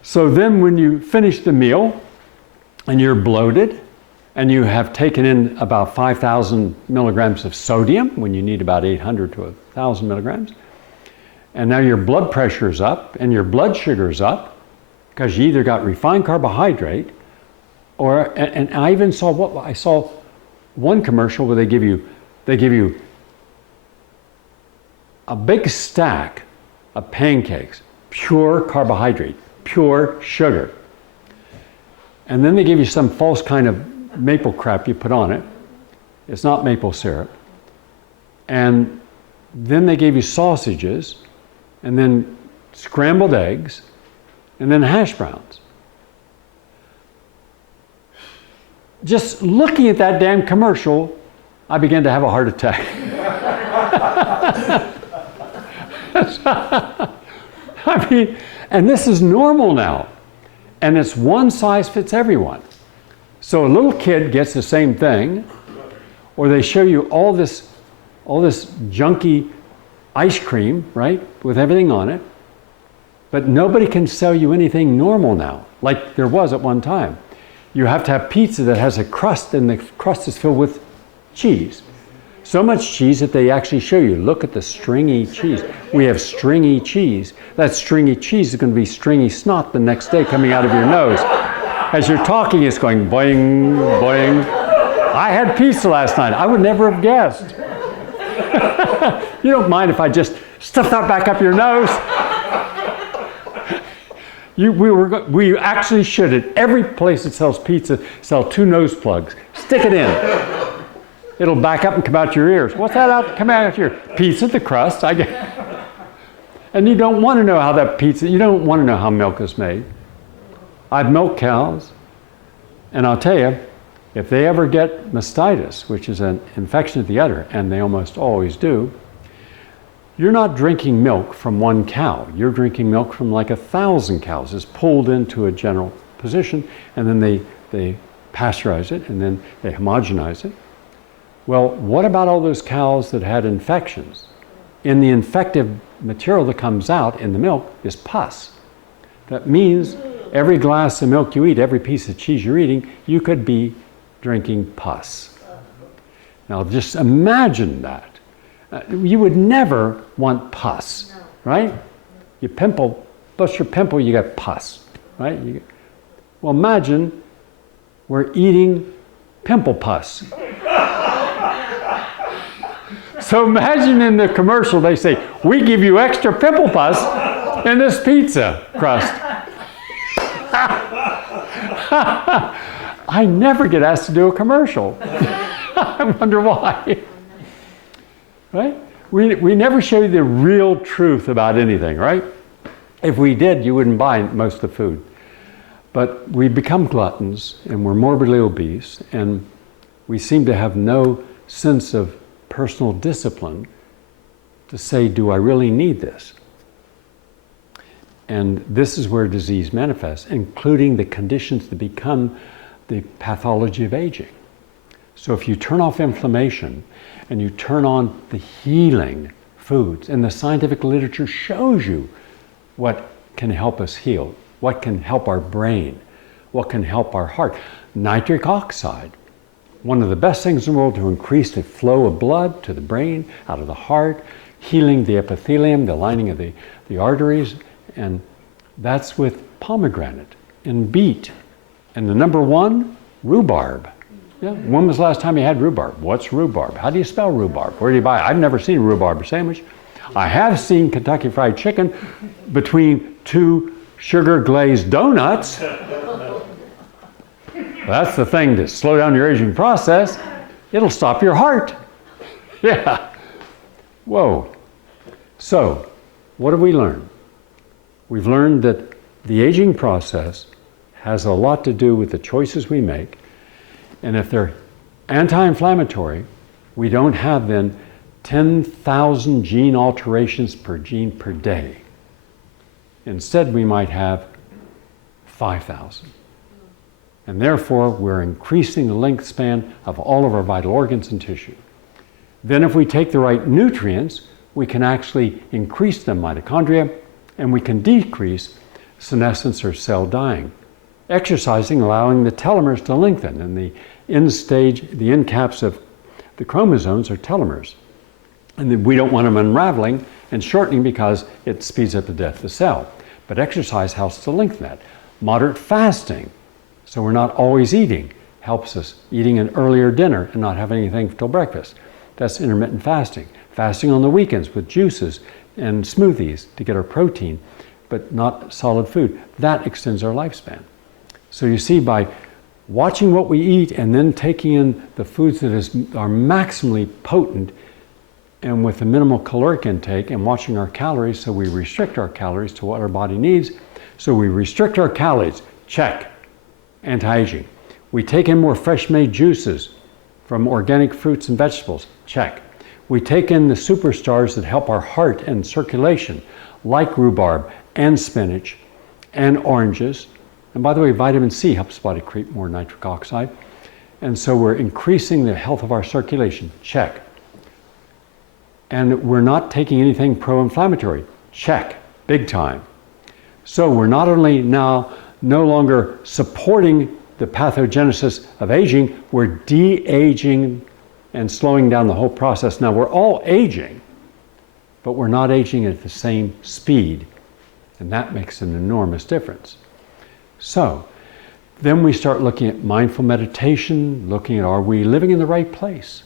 So then when you finish the meal and you're bloated and you have taken in about 5,000 milligrams of sodium when you need about 800 to 1,000 milligrams, and now your blood pressure is up and your blood sugar is up because you either got refined carbohydrate or, and I even saw I saw one commercial where they give you a big stack of pancakes, pure carbohydrate, pure sugar. And then they give you some false kind of maple crap you put on it. It's not maple syrup. And then they gave you sausages, and then scrambled eggs, and then hash browns. Just looking at that damn commercial, I began to have a heart attack. I mean, and this is normal now. And it's one size fits everyone. So a little kid gets the same thing, or they show you all this junky ice cream, right, with everything on it. But nobody can sell you anything normal now, like there was at one time. You have to have pizza that has a crust, and the crust is filled with cheese. So much cheese that they actually show you, look at the stringy cheese. We have stringy cheese. That stringy cheese is going to be stringy snot the next day coming out of your nose. As you're talking, it's going boing, boing. I had pizza last night. I would never have guessed. You don't mind if I just stuff that back up your nose? We actually should, at every place that sells pizza, sell 2 nose plugs. Stick it in. It'll back up and come out your ears. What's that out come out your pizza, the crust? I get. And you don't want to know how that pizza, you don't want to know how milk is made. I've milked cows, and I'll tell you, if they ever get mastitis, which is an infection of the udder, and they almost always do, you're not drinking milk from one cow. You're drinking milk from like 1,000 cows. It's pulled into a general position, and then they pasteurize it, and then they homogenize it. Well, what about all those cows that had infections? In the infective material that comes out in the milk is pus. That means every glass of milk you eat, every piece of cheese you're eating, you could be drinking pus. Now just imagine that. You would never want pus, right? You pimple, bust your pimple, you get pus, right? Well, imagine we're eating pimple pus. So imagine in the commercial they say, we give you extra pimple pus in this pizza crust. I never get asked to do a commercial. I wonder why. Right? We never show you the real truth about anything, right? If we did, you wouldn't buy most of the food. But we become gluttons, and we're morbidly obese, and we seem to have no sense of personal discipline to say, do I really need this? And this is where disease manifests, including the conditions that become the pathology of aging. So if you turn off inflammation and you turn on the healing foods, and the scientific literature shows you what can help us heal, what can help our brain, what can help our heart. Nitric oxide, one of the best things in the world to increase the flow of blood to the brain, out of the heart, healing the epithelium, the lining of the arteries, and that's with pomegranate and beet. And the number one, rhubarb. Yeah. When was the last time you had rhubarb? What's rhubarb? How do you spell rhubarb? Where do you buy it? I've never seen a rhubarb sandwich. I have seen Kentucky Fried Chicken between 2 sugar glazed donuts. That's the thing to slow down your aging process. It'll stop your heart. Yeah. Whoa. So, what have we learned? We've learned that the aging process has a lot to do with the choices we make. And if they're anti-inflammatory, we don't have then 10,000 gene alterations per gene per day. Instead, we might have 5,000. And therefore, we're increasing the length span of all of our vital organs and tissue. Then if we take the right nutrients, we can actually increase the mitochondria, and we can decrease senescence or cell dying. Exercising, allowing the telomeres to lengthen, and the end caps of the chromosomes are telomeres. And then we don't want them unraveling and shortening because it speeds up the death of the cell. But exercise helps to lengthen that. Moderate fasting, so we're not always eating, helps us. Eating an earlier dinner and not having anything till breakfast. That's intermittent fasting. Fasting on the weekends with juices and smoothies to get our protein, but not solid food. That extends our lifespan. So you see, by watching what we eat and then taking in the foods that are maximally potent and with a minimal caloric intake, and watching our calories, so we restrict our calories to what our body needs. So we restrict our calories, check, anti-aging. We take in more fresh-made juices from organic fruits and vegetables, check. We take in the superstars that help our heart and circulation, like rhubarb and spinach and oranges. And by the way, vitamin C helps the body create more nitric oxide. And so we're increasing the health of our circulation, check. And we're not taking anything pro-inflammatory, check, big time. So we're not only now no longer supporting the pathogenesis of aging, we're de-aging and slowing down the whole process. Now we're all aging, but we're not aging at the same speed. And that makes an enormous difference. So then we start looking at mindful meditation, looking at, are we living in the right place?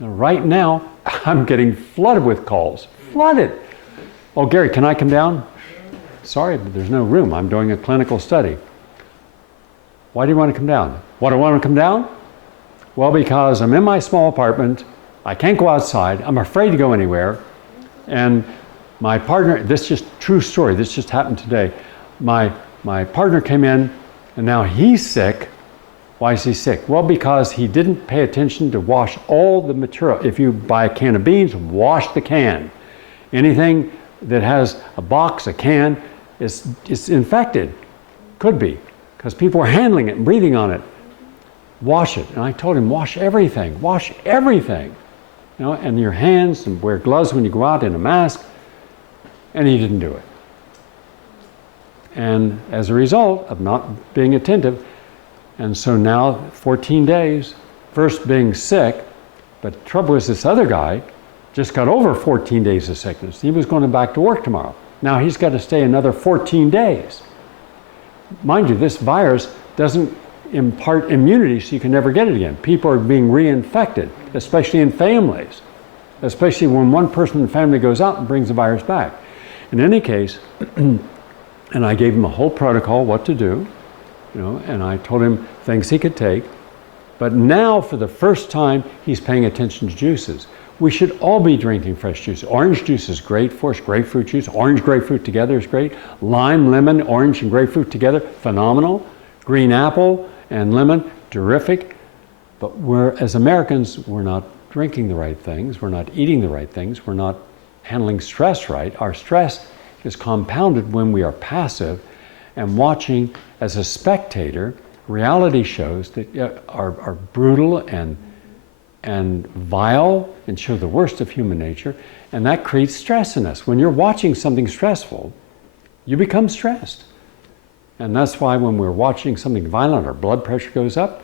Now, right now, I'm getting flooded with calls, flooded. Oh, Gary, can I come down? Sorry, but there's no room. I'm doing a clinical study. Why do you want to come down? Why do I want to come down? Well, because I'm in my small apartment. I can't go outside. I'm afraid to go anywhere. And my partner, this is just true story. This just happened today. My partner came in, and now he's sick. Why is he sick? Well, because he didn't pay attention to wash all the material. If you buy a can of beans, wash the can. Anything that has a box, a can, is infected. Could be, because people are handling it and breathing on it. Wash it. And I told him, wash everything. Wash everything. You know, and your hands, and wear gloves when you go out, and a mask. And he didn't do it. And as a result of not being attentive, and so now 14 days, first being sick, but the trouble is this other guy just got over 14 days of sickness. He was going back to work tomorrow. Now he's got to stay another 14 days. Mind you, this virus doesn't impart immunity, so you can never get it again. People are being reinfected, especially in families, especially when one person in the family goes out and brings the virus back. In any case, and I gave him a whole protocol, what to do, you know, and I told him things he could take. But now, for the first time, he's paying attention to juices. We should all be drinking fresh juice. Orange juice is great for us. Grapefruit juice, orange, grapefruit together is great. Lime, lemon, orange, and grapefruit together, phenomenal. Green apple and lemon, terrific. But as Americans, we're not drinking the right things. We're not eating the right things. We're not handling stress right. Our stress is compounded when we are passive and watching as a spectator reality shows that are brutal and vile and show the worst of human nature, and that creates stress in us. When you're watching something stressful, you become stressed. And that's why when we're watching something violent, our blood pressure goes up.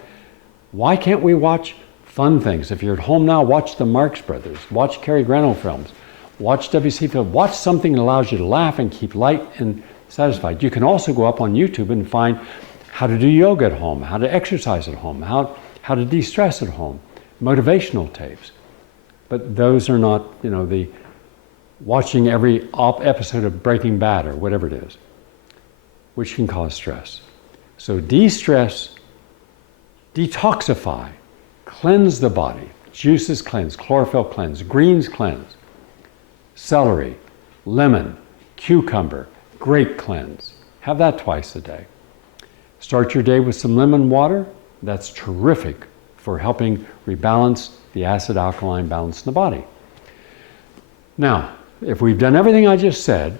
Why can't we watch fun things? If you're at home now, watch the Marx Brothers, watch Cary Grant films, watch W.C. Fields, watch something that allows you to laugh and keep light and satisfied. You can also go up on YouTube and find how to do yoga at home, how to exercise at home, how to de-stress at home, motivational tapes. But those are not, you know, the watching every episode of Breaking Bad or whatever it is, which can cause stress. So de-stress, detoxify, cleanse the body. Juices cleanse, chlorophyll cleanse, greens cleanse. Celery, lemon, cucumber, grape cleanse. Have that twice a day. Start your day with some lemon water. That's terrific for helping rebalance the acid-alkaline balance in the body. Now, if we've done everything I just said,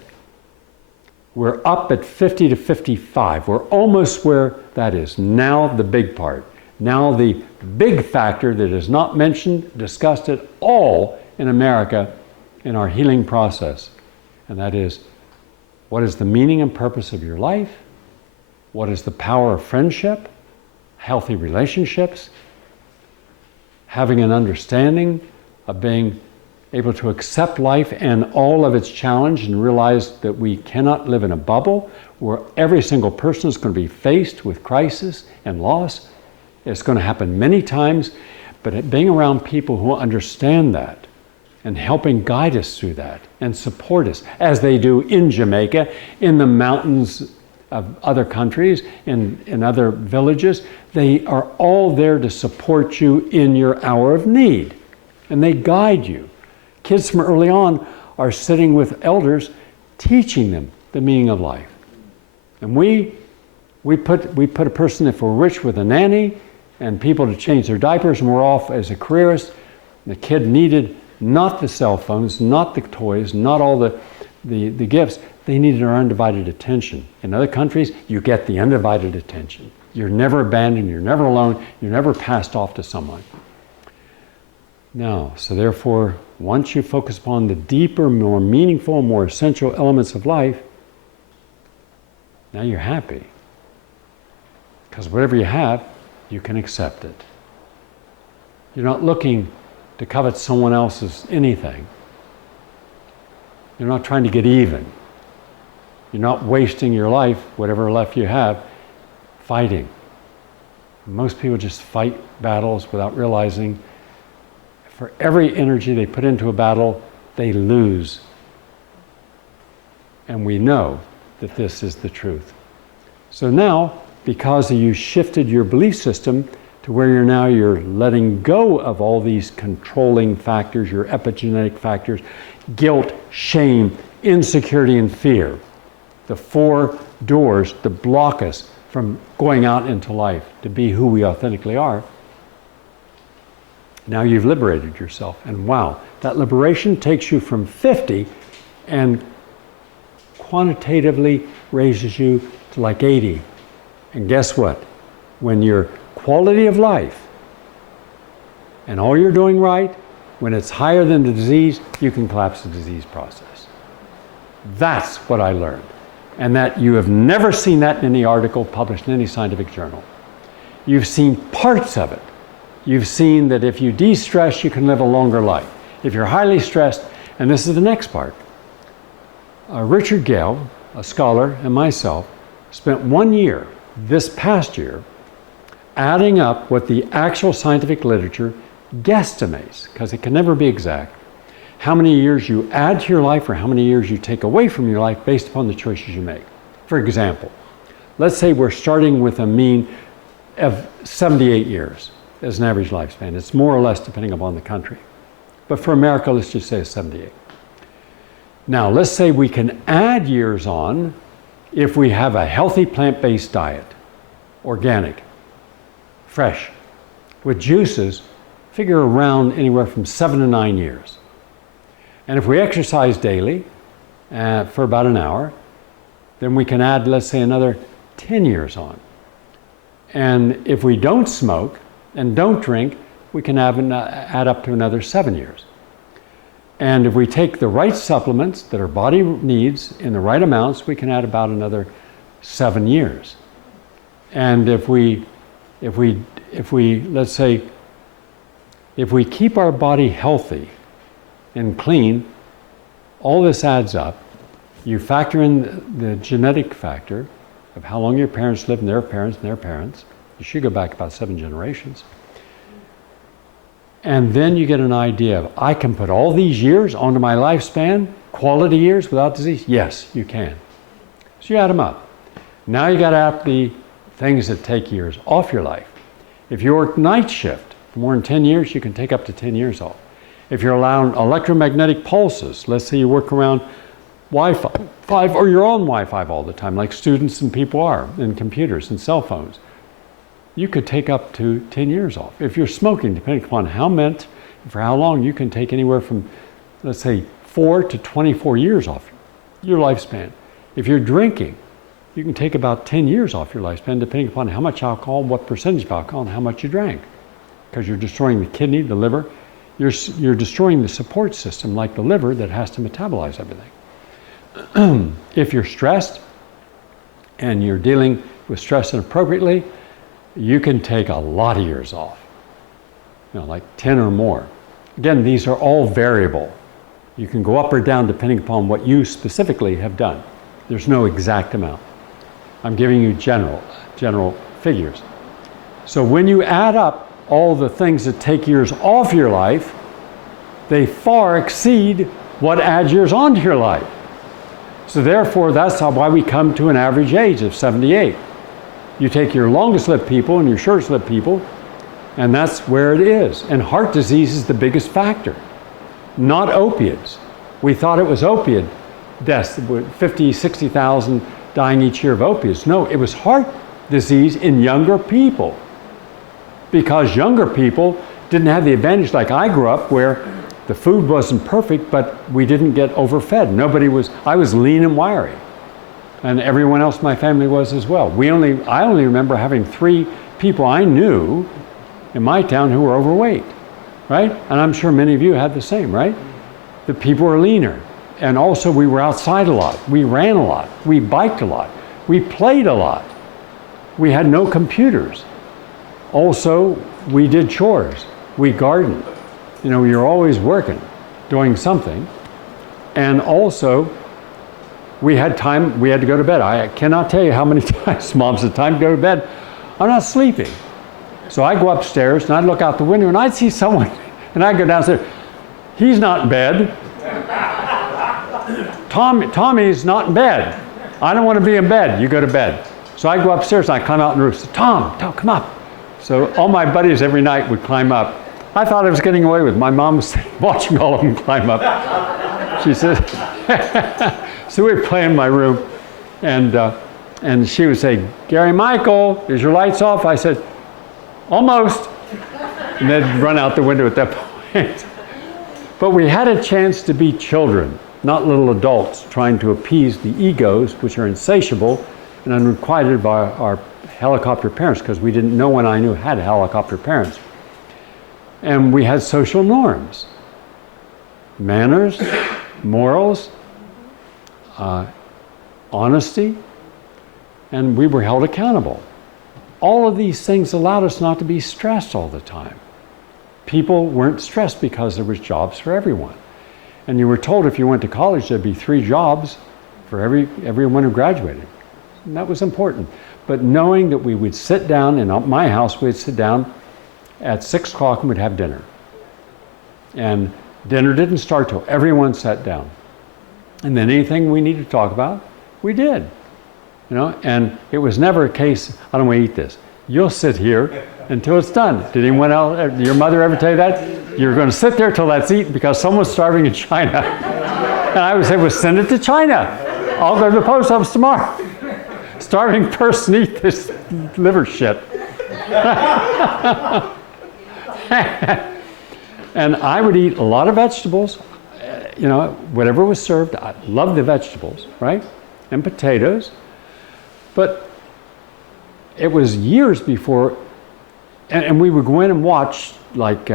we're up at 50 to 55. We're almost where that is. Now the big part. Now the big factor that is not mentioned, discussed at all in America in our healing process, and that is What is the meaning and purpose of your life? What is the power of friendship, healthy relationships, having an understanding of being able to accept life and all of its challenge and realize that we cannot live in a bubble where every single person is going to be faced with crisis and loss. It's going to happen many times, but being around people who understand that and helping guide us through that and support us, as they do in Jamaica, in the mountains of other countries, in other villages, they are all there to support you in your hour of need. And they guide you. Kids from early on are sitting with elders, teaching them the meaning of life. And we put a person, if we're rich, with a nanny and people to change their diapers, and we're off as a careerist. The kid needed not the cell phones, not the toys, not all the gifts. They needed our undivided attention. In other countries, you get the undivided attention. You're never abandoned, you're never alone, you're never passed off to someone. Now, so therefore, once you focus upon the deeper, more meaningful, more essential elements of life, now you're happy. Because whatever you have, you can accept it. You're not looking to covet someone else's anything. You're not trying to get even. You're not wasting your life, whatever life you have, fighting. Most people just fight battles without realizing for every energy they put into a battle, they lose. And we know that this is the truth. So now, because you shifted your belief system to where you're letting go of all these controlling factors, your epigenetic factors, guilt, shame, insecurity, and fear. The 4 doors that block us from going out into life to be who we authentically are. Now you've liberated yourself. And wow, that liberation takes you from 50 and quantitatively raises you to like 80. And guess what? When your quality of life and all you're doing right, when it's higher than the disease, you can collapse the disease process. That's what I learned. And that you have never seen that in any article published in any scientific journal. You've seen parts of it. You've seen that if you de-stress, you can live a longer life. If you're highly stressed, and this is the next part. Richard Gale, a scholar, and myself spent 1 year, this past year, adding up what the actual scientific literature guesstimates, because it can never be exact, how many years you add to your life or how many years you take away from your life based upon the choices you make. For example, let's say we're starting with a mean of 78 years as an average lifespan. It's more or less depending upon the country. But for America, let's just say it's 78. Now, let's say we can add years on if we have a healthy plant-based diet, organic, fresh, with juices, figure around anywhere from 7 to 9 years. And if we exercise daily for about an hour, then we can add, let's say, another 10 years on. And if we don't smoke and don't drink, we can add up to another 7 years. And if we take the right supplements that our body needs in the right amounts, we can add about another 7 years. And if we let's say, if we keep our body healthy and clean, all this adds up. You factor in the genetic factor of how long your parents lived and their parents and their parents. You should go back about 7 generations. And then you get an idea of, I can put all these years onto my lifespan, quality years without disease? Yes, you can. So you add them up. Now you got to add the things that take years off your life. If you work night shift for more than 10 years, you can take up to 10 years off. If you're allowing electromagnetic pulses, let's say you work around Wi-Fi, or you're on Wi-Fi all the time, like students and people are, in computers and cell phones, you could take up to 10 years off. If you're smoking, depending upon how meant, for how long, you can take anywhere from, let's say, 4 to 24 years off your lifespan. If you're drinking, you can take about 10 years off your lifespan, depending upon how much alcohol, what percentage of alcohol, and how much you drank. Because you're destroying the kidney, the liver. You're destroying the support system, like the liver, that has to metabolize everything. if you're stressed and you're dealing with stress inappropriately, you can take a lot of years off, like 10 or more. Again, these are all variable. You can go up or down depending upon what you specifically have done. There's no exact amount. I'm giving you general figures. So when you add up all the things that take years off your life, they far exceed what adds years onto your life. So therefore, that's why we come to an average age of 78. You take your longest lived people and your shortest lived people, and that's where it is. And heart disease is the biggest factor, not opiates. We thought it was opiate deaths, 50, 60,000 dying each year of opiates. No, it was heart disease in younger people, because younger people didn't have the advantage like I grew up, where the food wasn't perfect, but we didn't get overfed. I was lean and wiry. And everyone else in my family was as well. I only remember having 3 people I knew in my town who were overweight, right? And I'm sure many of you had the same, right? The people were leaner. And also we were outside a lot. We ran a lot. We biked a lot. We played a lot. We had no computers. Also, we did chores. We gardened. You're always working, doing something. And also, we had time, we had to go to bed. I cannot tell you how many times Mom said, time to go to bed. I'm not sleeping. So I go upstairs and I'd look out the window and I'd see someone, and I'd go downstairs. He's not in bed. Tommy's not in bed. I don't want to be in bed. You go to bed. So I go upstairs and I climb out in the roof. Say, Tom, come up. So all my buddies every night would climb up. I thought I was getting away with it. My mom was watching all of them climb up. She said, so we'd play in my room, and she would say, Gary Michael, is your lights off? I said, almost. And they'd run out the window at that point. But we had a chance to be children, not little adults trying to appease the egos, which are insatiable and unrequited by our helicopter parents, because we didn't, no one I knew had helicopter parents. And we had social norms, manners, morals, honesty, and we were held accountable. All of these things allowed us not to be stressed all the time. People weren't stressed because there was jobs for everyone. And you were told if you went to college, there'd be 3 jobs for everyone who graduated. And that was important. But knowing that we would sit down, in my house, we'd sit down at 6 o'clock and we'd have dinner. And dinner didn't start till everyone sat down. And then anything we needed to talk about, we did. And it was never a case, I don't want to eat this. You'll sit here until it's done. Did anyone else, your mother ever tell you that? You're going to sit there till that's eaten because someone's starving in China. And I would say, well, send it to China. I'll go to the post office tomorrow. Starving person, eat this liver shit. And I would eat a lot of vegetables, whatever was served. I loved the vegetables, right? And potatoes. But it was years before, and we would go in and watch, like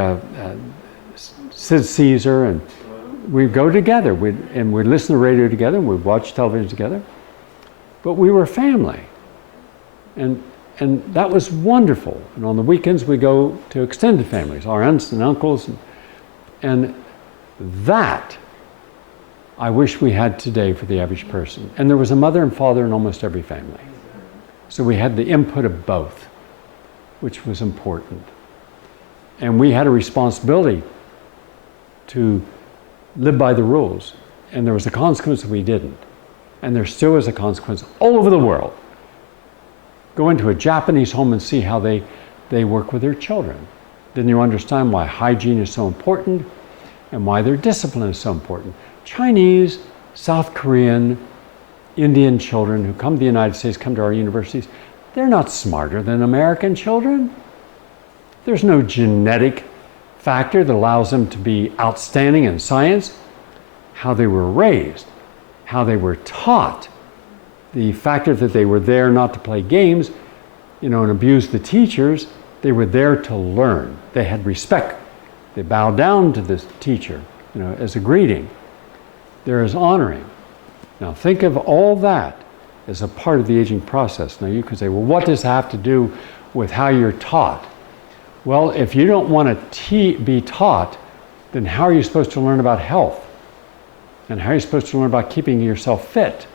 Sid Caesar, and we'd go together, we'd listen to the radio together, and we'd watch television together. But we were family. And that was wonderful. And on the weekends, we go to extended families, our aunts and uncles. And that, I wish we had today for the average person. And there was a mother and father in almost every family. So we had the input of both, which was important. And we had a responsibility to live by the rules. And there was a consequence if we didn't. And there still is a consequence all over the world. Go into a Japanese home and see how they work with their children. Then you understand why hygiene is so important and why their discipline is so important. Chinese, South Korean, Indian children who come to the United States, come to our universities, they're not smarter than American children. There's no genetic factor that allows them to be outstanding in science. How they were raised, how they were taught, the factor that they were there not to play games, and abuse the teachers. They were there to learn. They had respect. They bowed down to the teacher, as a greeting. There is honoring. Now think of all that as a part of the aging process. Now you can say, well, what does it have to do with how you're taught? Well, if you don't want to be taught, then how are you supposed to learn about health? And how are you supposed to learn about keeping yourself fit?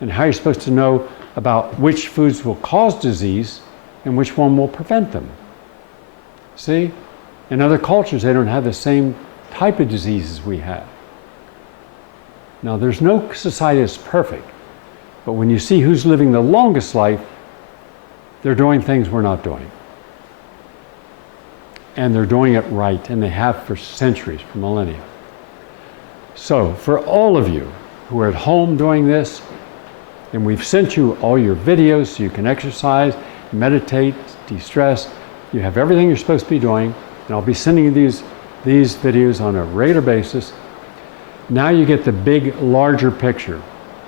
And how are you supposed to know about which foods will cause disease and which one will prevent them? See? In other cultures, they don't have the same type of diseases we have. Now, there's no society that's perfect, but when you see who's living the longest life, they're doing things we're not doing. And they're doing it right, and they have for centuries, for millennia. So, for all of you who are at home doing this, and we've sent you all your videos so you can exercise, meditate, de-stress, you have everything you're supposed to be doing, and I'll be sending you these videos on a regular basis. Now you get the big, larger picture.